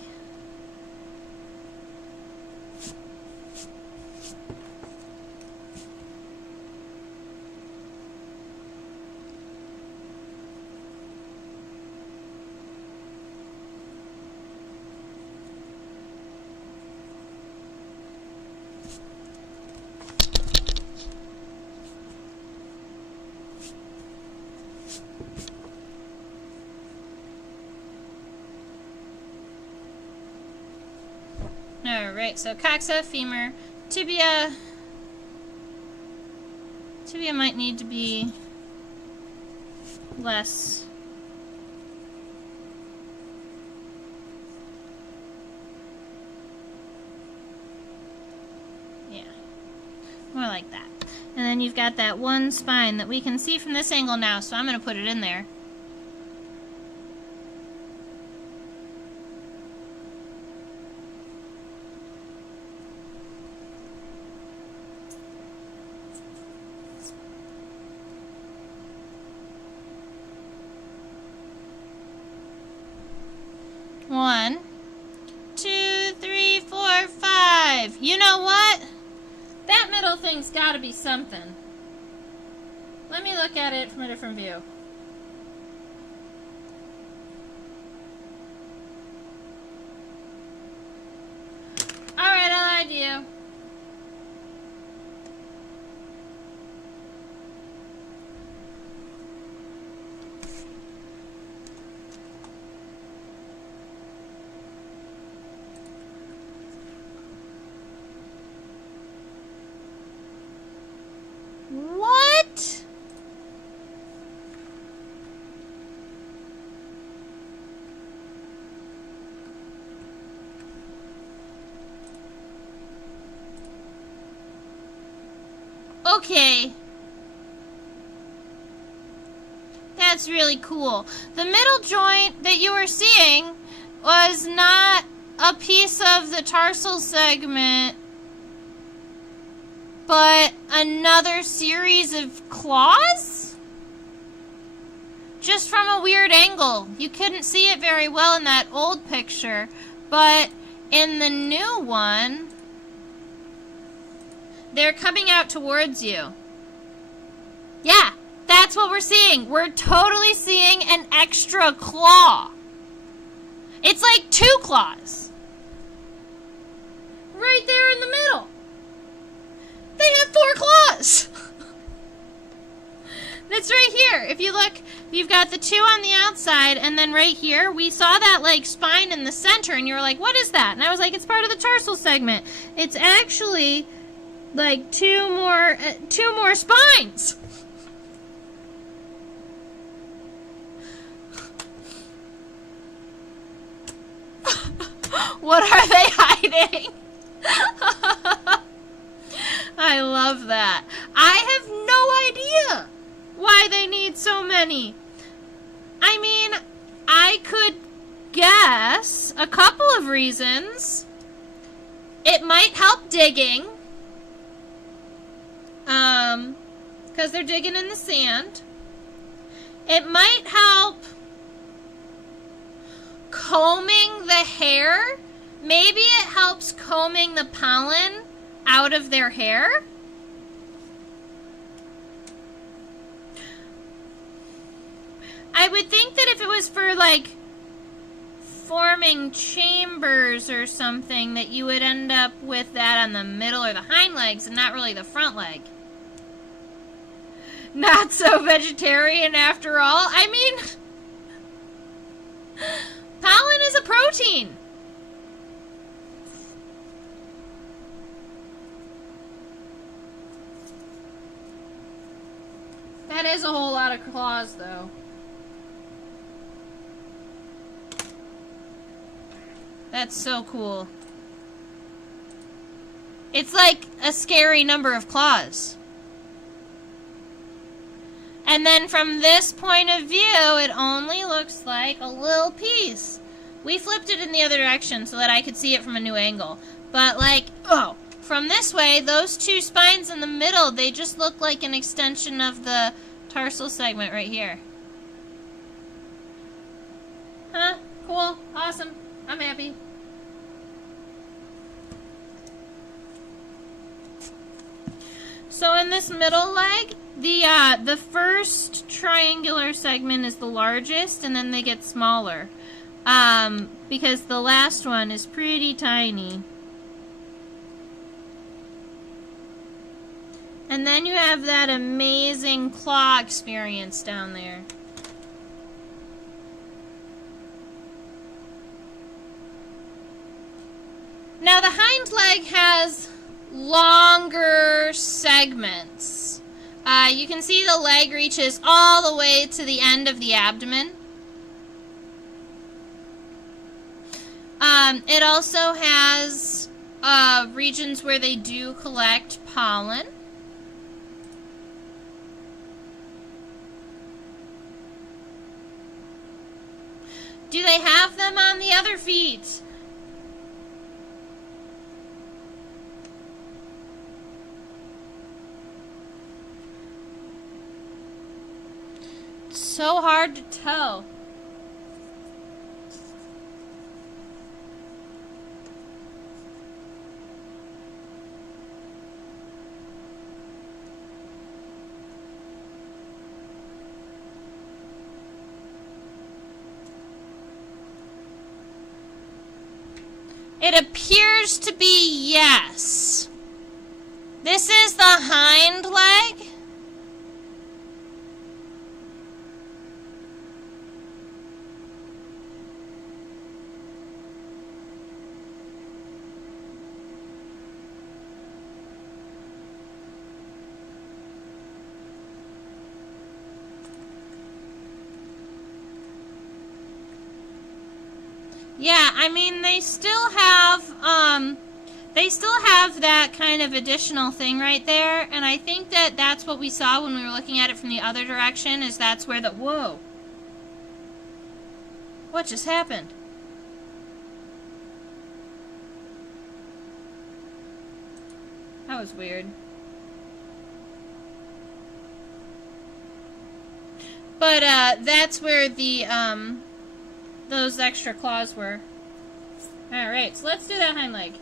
Alright, so coxa, femur, tibia. Tibia might need to be less. Yeah, more like that. And then you've got that one spine that we can see from this angle now, so I'm going to put it in there. One, two, three, four, five. You know what? That middle thing's got to be something. Let me look at it from a different view. Alright, I lied to you. What? Okay. That's really cool. The middle joint that you were seeing was not a piece of the tarsal segment, but another series of claws? Just from a weird angle. You couldn't see it very well in that old picture, but in the new one, they're coming out towards you. Yeah, that's what we're seeing. We're totally seeing an extra claw. It's like 2 claws. Right there in the middle. They have 4 claws. That's right here. If you look, you've got the 2 on the outside, and then right here, we saw that like spine in the center, and you were like, what is that? And I was like, it's part of the tarsal segment. It's actually like 2 more spines. What are they hiding? I love that. I have no idea why they need so many. I mean, I could guess a couple of reasons. It might help digging. Because they're digging in the sand. It might help combing the hair. Maybe it helps combing the pollen out of their hair. I would think that if it was for like forming chambers or something, that you would end up with that on the middle or the hind legs and not really the front leg. Not so vegetarian after all. I mean, pollen is a protein. That is a whole lot of claws, though. That's so cool. It's like a scary number of claws. And then from this point of view, it only looks like a little piece. We flipped it in the other direction so that I could see it from a new angle. But like, oh, from this way, those two spines in the middle, they just look like an extension of the tarsal segment right here. Huh? Cool. Awesome. I'm happy. So in this middle leg, the first triangular segment is the largest, and then they get smaller. Because the last one is pretty tiny. And then you have that amazing claw experience down there. Now the hind leg has longer segments. You can see the leg reaches all the way to the end of the abdomen. It also has regions where they do collect pollen. Do they have them on the other feet? It's so hard to tell. It appears to be yes. This is the hind leg. Yeah, I mean, they still have that kind of additional thing right there, and I think that that's what we saw when we were looking at it from the other direction, is that's where the, whoa. What just happened? That was weird. But, that's where the, those extra claws were. Alright, so let's do that hind leg.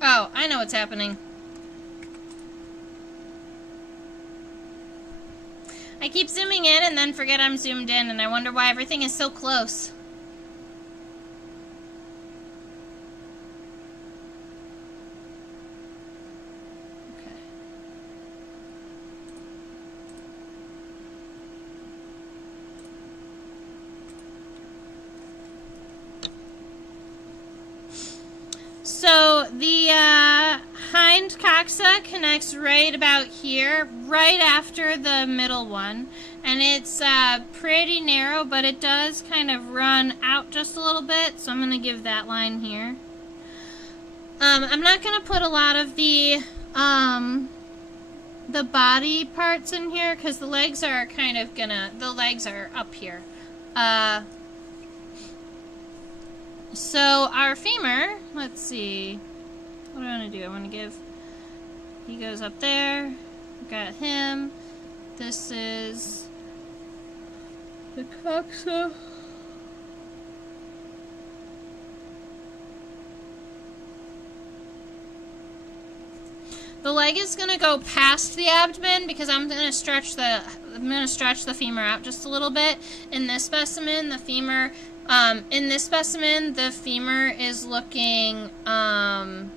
Oh, I know what's happening. I keep zooming in and then forget I'm zoomed in, and I wonder why everything is so close. So the hind coxa connects right about here, right after the middle one, and it's pretty narrow, but it does kind of run out just a little bit, so I'm going to give that line here. I'm not going to put a lot of the body parts in here, because the legs are kind of the legs are up here. So our femur, let's see, what do I want to do? I want to give, he goes up there, got him, this is the coxa. The leg is going to go past the abdomen because I'm going to stretch the femur out just a little bit. In this specimen, the femur is looking kind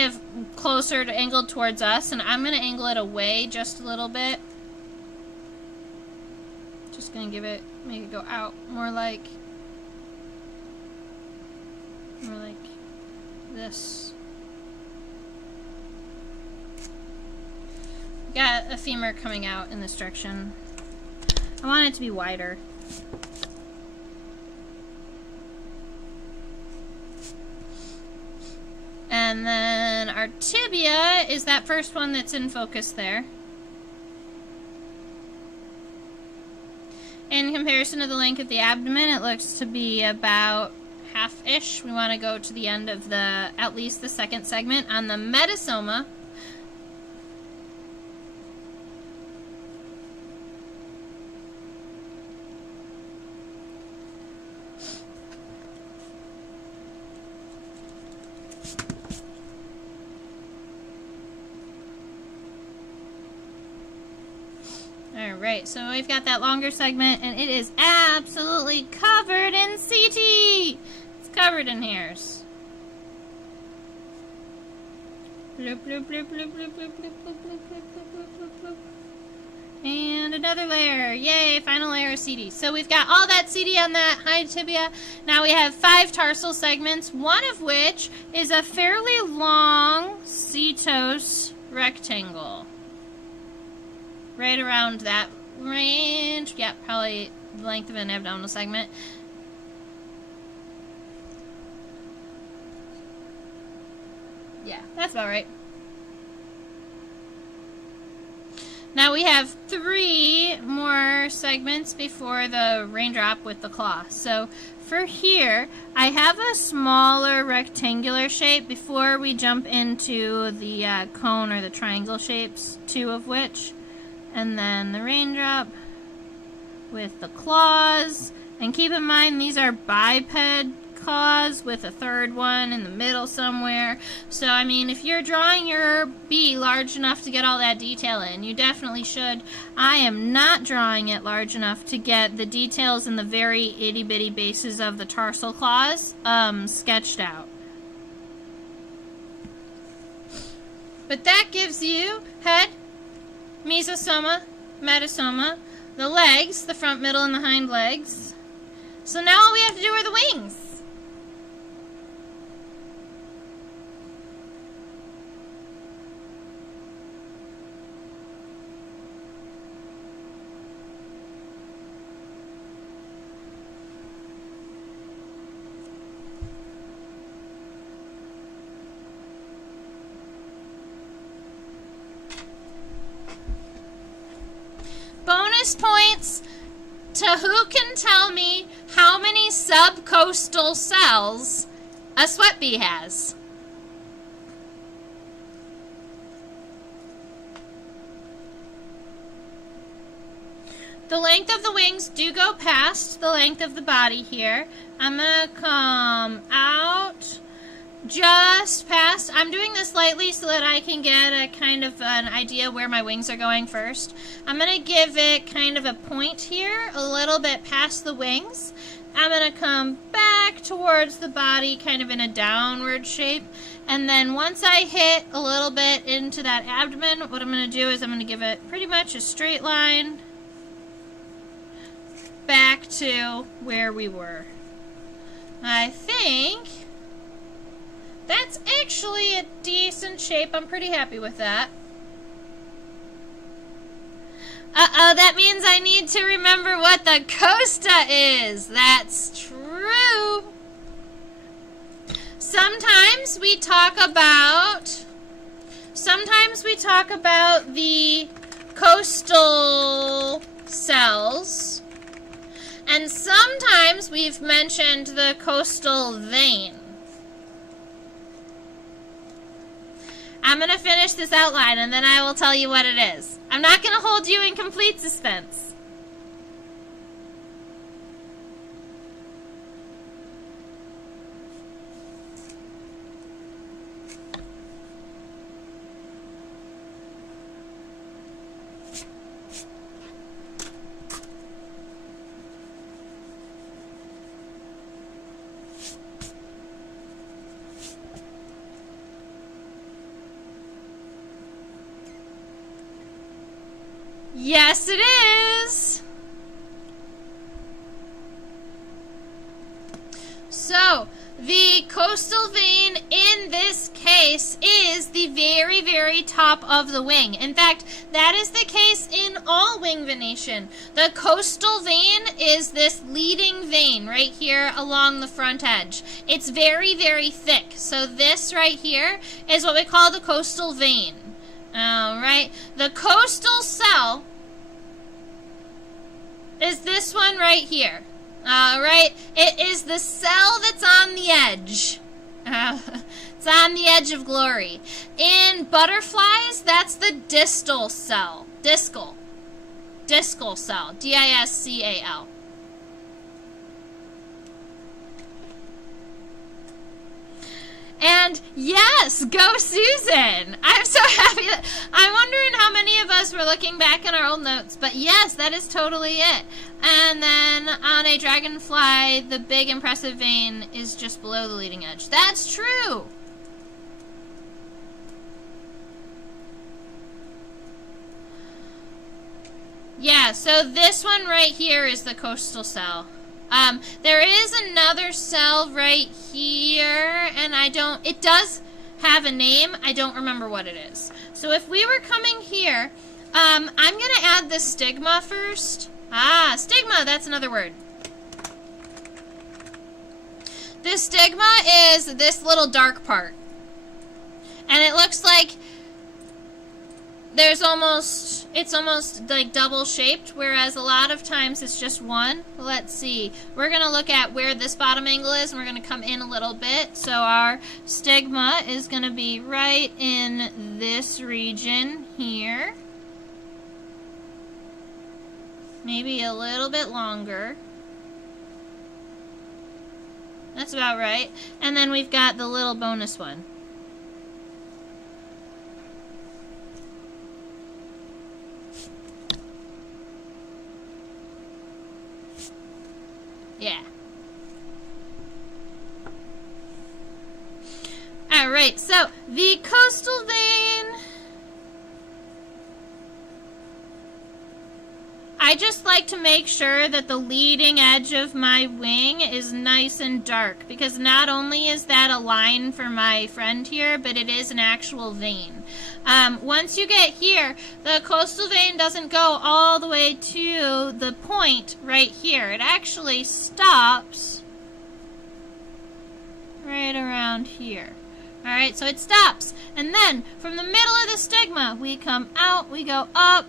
of closer to angled towards us, and I'm going to angle it away just a little bit. Just going to make it go out more like this. Got a femur coming out in this direction. I want it to be wider. And then our tibia is that first one that's in focus there. In comparison to the length of the abdomen, it looks to be about half-ish. We want to go to the end of at least the second segment on the metasoma. Alright, so we've got that longer segment, and it is absolutely covered in CT! It's covered in hairs. Bloop, bloop, bloop, bloop, bloop, bloop, bloop, bloop, bloop, bloop, bloop, bloop. And another layer. Yay, final layer of CD. So we've got all that CD on that high tibia. Now we have 5 tarsal segments, one of which is a fairly long cetose rectangle. Right around that range. Yeah, probably the length of an abdominal segment. Yeah, that's about right. Now we have 3 more segments before the raindrop with the claw. So for here, I have a smaller rectangular shape before we jump into the cone or the triangle shapes, 2 of which. And then the raindrop with the claws. And keep in mind, these are biped claws with a 3rd one in the middle somewhere. So, I mean, if you're drawing your bee large enough to get all that detail in, you definitely should. I am not drawing it large enough to get the details in the very itty-bitty bases of the tarsal claws sketched out. But that gives you head, mesosoma, metasoma, the legs, the front, middle, and the hind legs. So now all we have to do are the wings. Bonus points to who can tell me how many subcostal cells a sweat bee has. The length of the wings do go past the length of the body here. I'm going to come out just past. I'm doing this lightly so that I can get a kind of an idea where my wings are going first. I'm going to give it kind of a point here, a little bit past the wings. I'm going to come back towards the body kind of in a downward shape. And then once I hit a little bit into that abdomen, what I'm going to do is I'm going to give it pretty much a straight line back to where we were. I think that's actually a decent shape. I'm pretty happy with that. Uh-oh, that means I need to remember what the costa is. That's true. Sometimes we talk about the coastal cells, and sometimes we've mentioned the coastal vein. I'm going to finish this outline and then I will tell you what it is. I'm not going to hold you in complete suspense. Yes, it is. So, the coastal vein in this case is the very, very top of the wing. In fact, that is the case in all wing venation. The coastal vein is this leading vein right here along the front edge. It's very, very thick. So this right here is what we call the coastal vein. All right. The coastal cell is this one right here. All right. It is the cell that's on the edge. It's on the edge of glory. In butterflies, that's the distal cell. Discal cell. D-I-S-C-A-L. And yes, go Susan! I'm so happy that I'm wondering how many of us were looking back in our old notes, but yes, that is totally it. And then on a dragonfly, the big impressive vein is just below the leading edge. That's true! Yeah, so this one right here is the coastal cell. There is another cell right here, and it does have a name. I don't remember what it is. So if we were coming here, I'm going to add the stigma first. Ah, stigma, that's another word. The stigma is this little dark part. And it looks like it's almost like double shaped, whereas a lot of times it's just one. Let's see. We're going to look at where this bottom angle is, and we're going to come in a little bit. So our stigma is going to be right in this region here. Maybe a little bit longer. That's about right. And then we've got the little bonus one. Yeah. Alright, so the coastal vein. I just like to make sure that the leading edge of my wing is nice and dark, because not only is that a line for my friend here, but it is an actual vein. Once you get here, the coastal vein doesn't go all the way to the point right here. It actually stops right around here. Alright, so it stops. And then, from the middle of the stigma, we come out, we go up.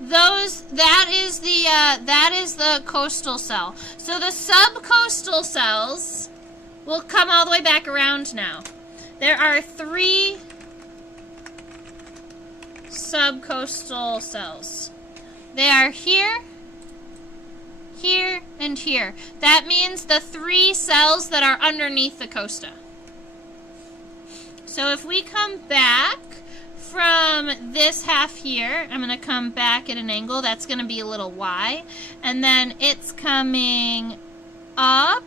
That is the coastal cell. So the subcoastal cells will come all the way back around now. There are 3 subcoastal cells. They are here, here, and here. That means the 3 cells that are underneath the costa. So if we come back from this half here, I'm going to come back at an angle. That's going to be a little Y. And then it's coming up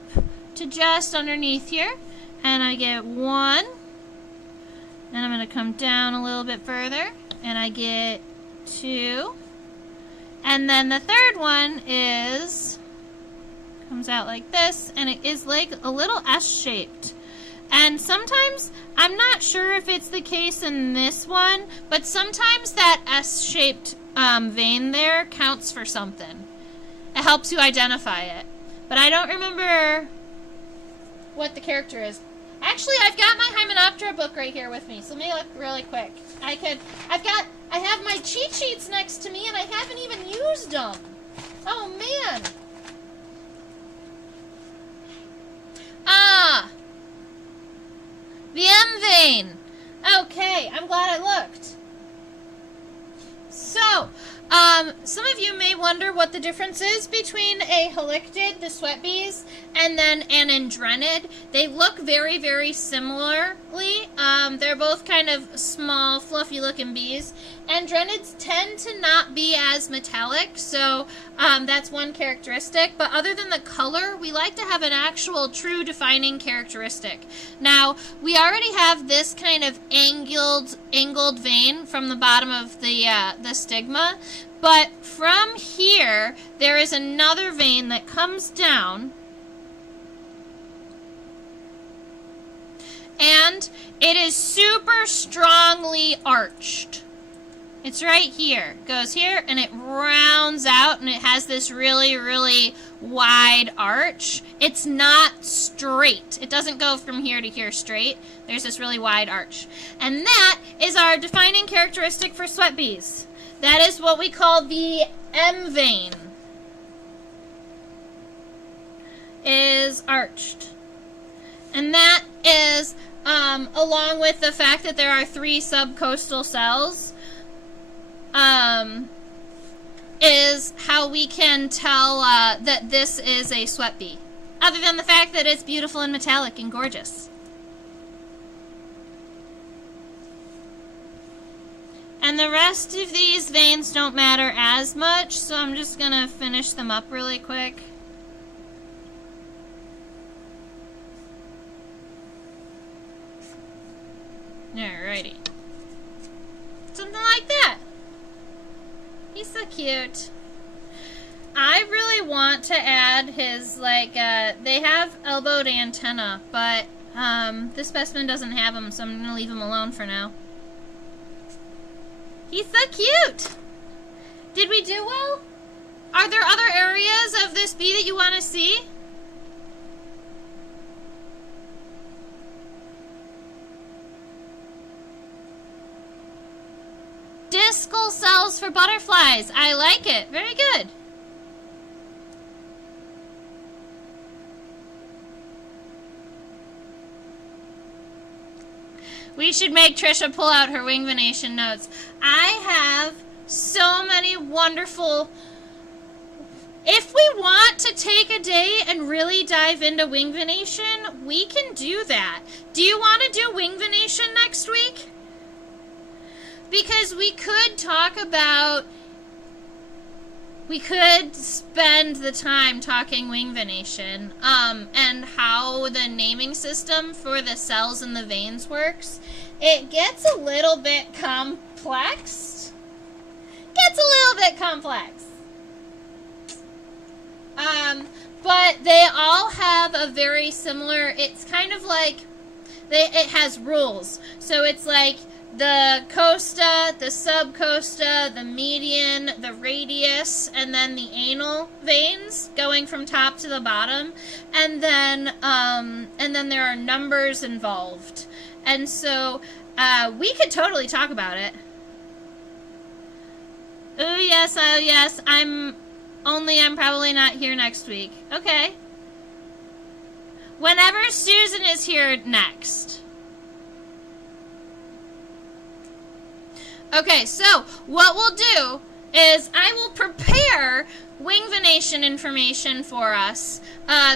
to just underneath here. And I get 1. And I'm going to come down a little bit further. And I get 2. And then the third one comes out like this. And it is like a little S-shaped. And sometimes, I'm not sure if it's the case in this one, but sometimes that S-shaped vein there counts for something. It helps you identify it. But I don't remember what the character is. Actually, I've got my Hymenoptera book right here with me, so let me look really quick. I have my cheat sheets next to me, and I haven't even used them. Oh, man. Ah! The M vein. Okay, I'm glad I looked. So, some of you may wonder what the difference is between a halictid, the sweat bees, and then an andrenid. They look very, very similarly. They're both kind of small, fluffy-looking bees. Andrenids tend to not be as metallic, so that's one characteristic. But other than the color, we like to have an actual true defining characteristic. Now, we already have this kind of angled vein from the bottom of the stigma, but from here, there is another vein that comes down and it is super strongly arched. It's right here. Goes here, and it rounds out, and it has this really, really wide arch. It's not straight. It doesn't go from here to here straight. There's this really wide arch. And that is our defining characteristic for sweat bees. That is what we call the M vein. Is arched. And that is, along with the fact that there are 3 subcostal cells, is how we can tell that this is a sweat bee. Other than the fact that it's beautiful and metallic and gorgeous. And the rest of these veins don't matter as much, so I'm just going to finish them up really quick. Alrighty. Something like that. He's so cute. I really want to add his, like, they have elbowed antenna, but this specimen doesn't have them, so I'm going to leave him alone for now. He's so cute! Did we do well? Are there other areas of this bee that you want to see? Discal cells for butterflies. I like it. Very good. We should make Trisha pull out her wing venation notes. I have so many wonderful... If we want to take a day and really dive into wing venation, we can do that. Do you want to do wing venation next week? Because we could talk about, we could spend the time talking wing venation, and how the naming system for the cells in the veins works. It gets a little bit complex. But they all have a very similar, it's kind of like, it has rules. So it's like, the costa, the subcosta, the median, the radius, and then the anal veins going from top to the bottom, and then there are numbers involved, and so we could totally talk about it. Oh yes, I'm probably not here next week. Okay. Whenever Susan is here next. Okay, so what we'll do is I will prepare wing venation information for us,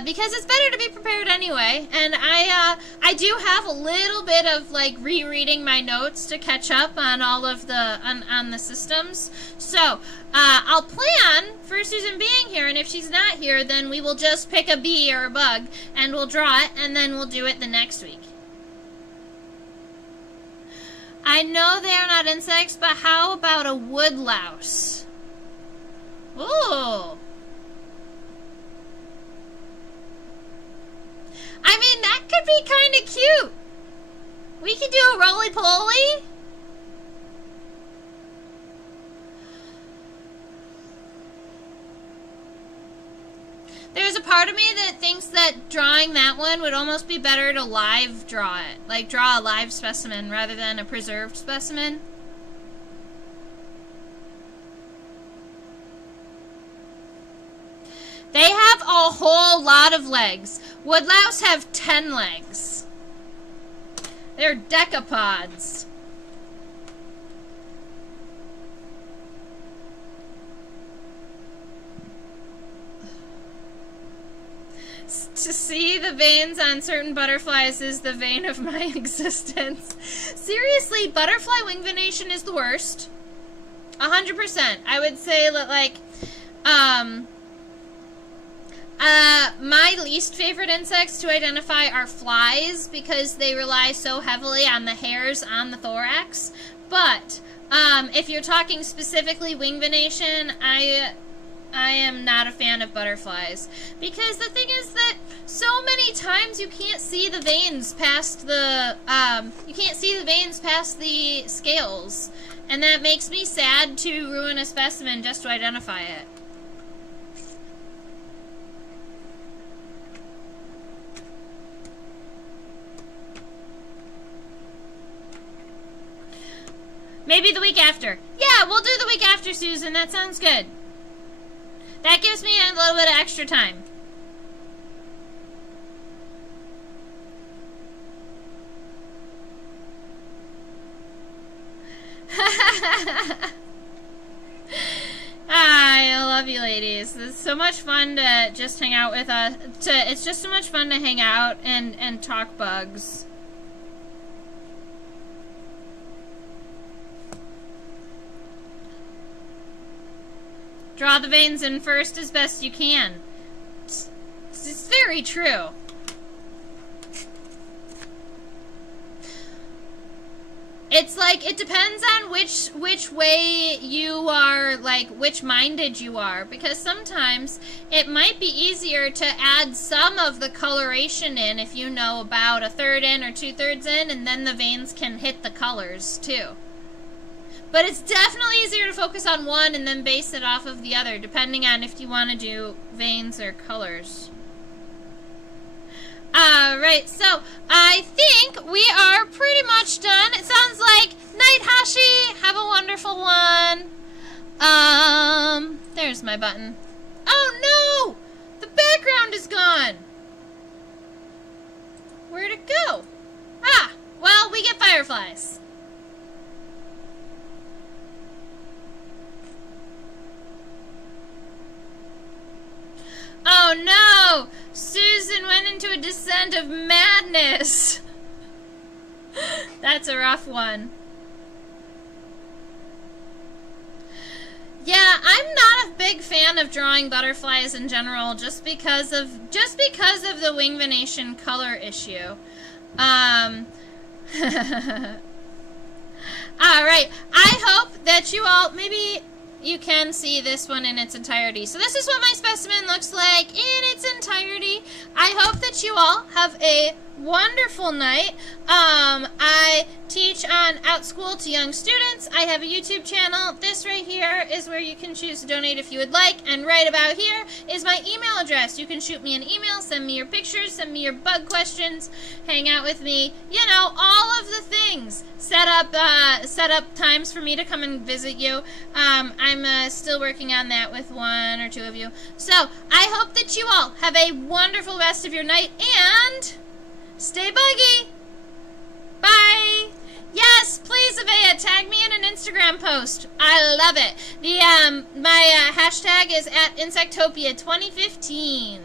because it's better to be prepared anyway, and I do have a little bit of, like, rereading my notes to catch up on all of the, on the systems, so I'll plan for Susan being here, and if she's not here, then we will just pick a bee or a bug, and we'll draw it, and then we'll do it the next week. I know they are not insects, but how about a woodlouse? Ooh. I mean, that could be kind of cute. We could do a roly-poly. There's a part of me that thinks that drawing that one would almost be better to live draw it. Like, draw a live specimen rather than a preserved specimen. They have a whole lot of legs. Woodlouse have 10 legs. They're decapods. To see the veins on certain butterflies is the vein of my existence. Seriously, butterfly wing venation is the worst. 100%. I would say that, like, my least favorite insects to identify are flies because they rely so heavily on the hairs on the thorax. But if you're talking specifically wing venation, I am not a fan of butterflies. Because the thing is that so many times you can't see the veins past the, scales. And that makes me sad to ruin a specimen just to identify it. Maybe the week after. Yeah, we'll do the week after, Susan. That sounds good. That gives me a little bit of extra time. I love you ladies. It's so much fun to just hang out with us. It's just so much fun to hang out and talk bugs. Draw the veins in first as best you can. It's very true. It's like, it depends on which way you are, like, which minded you are. Because sometimes it might be easier to add some of the coloration in if you know about a third in or 2/3 in, and then the veins can hit the colors too. But it's definitely easier to focus on one and then base it off of the other, depending on if you want to do veins or colors. Alright, so I think we are pretty much done. It sounds like night, Hashi. Have a wonderful one. There's my button. Oh no! The background is gone. Where'd it go? Ah, well, we get fireflies. Oh no! Susan went into a descent of madness. That's a rough one. Yeah, I'm not a big fan of drawing butterflies in general, just because of the wing venation color issue. Alright, I hope that you all, maybe you can see this one in its entirety. So this is what my specimen looks like in its entirety. I hope that you all have a wonderful night. I teach on OutSchool to young students. I have a YouTube channel. This right here is where you can choose to donate if you would like. And right about here is my email address. You can shoot me an email, send me your pictures, send me your bug questions, hang out with me. You know, all of the things. Set up times for me to come and visit you. I'm still working on that with 1 or 2 of you. So I hope that you all have a wonderful rest of your night and stay buggy. Bye. Yes, please, Avea, tag me in an Instagram post. I love it. The my hashtag is @Insectopia2015.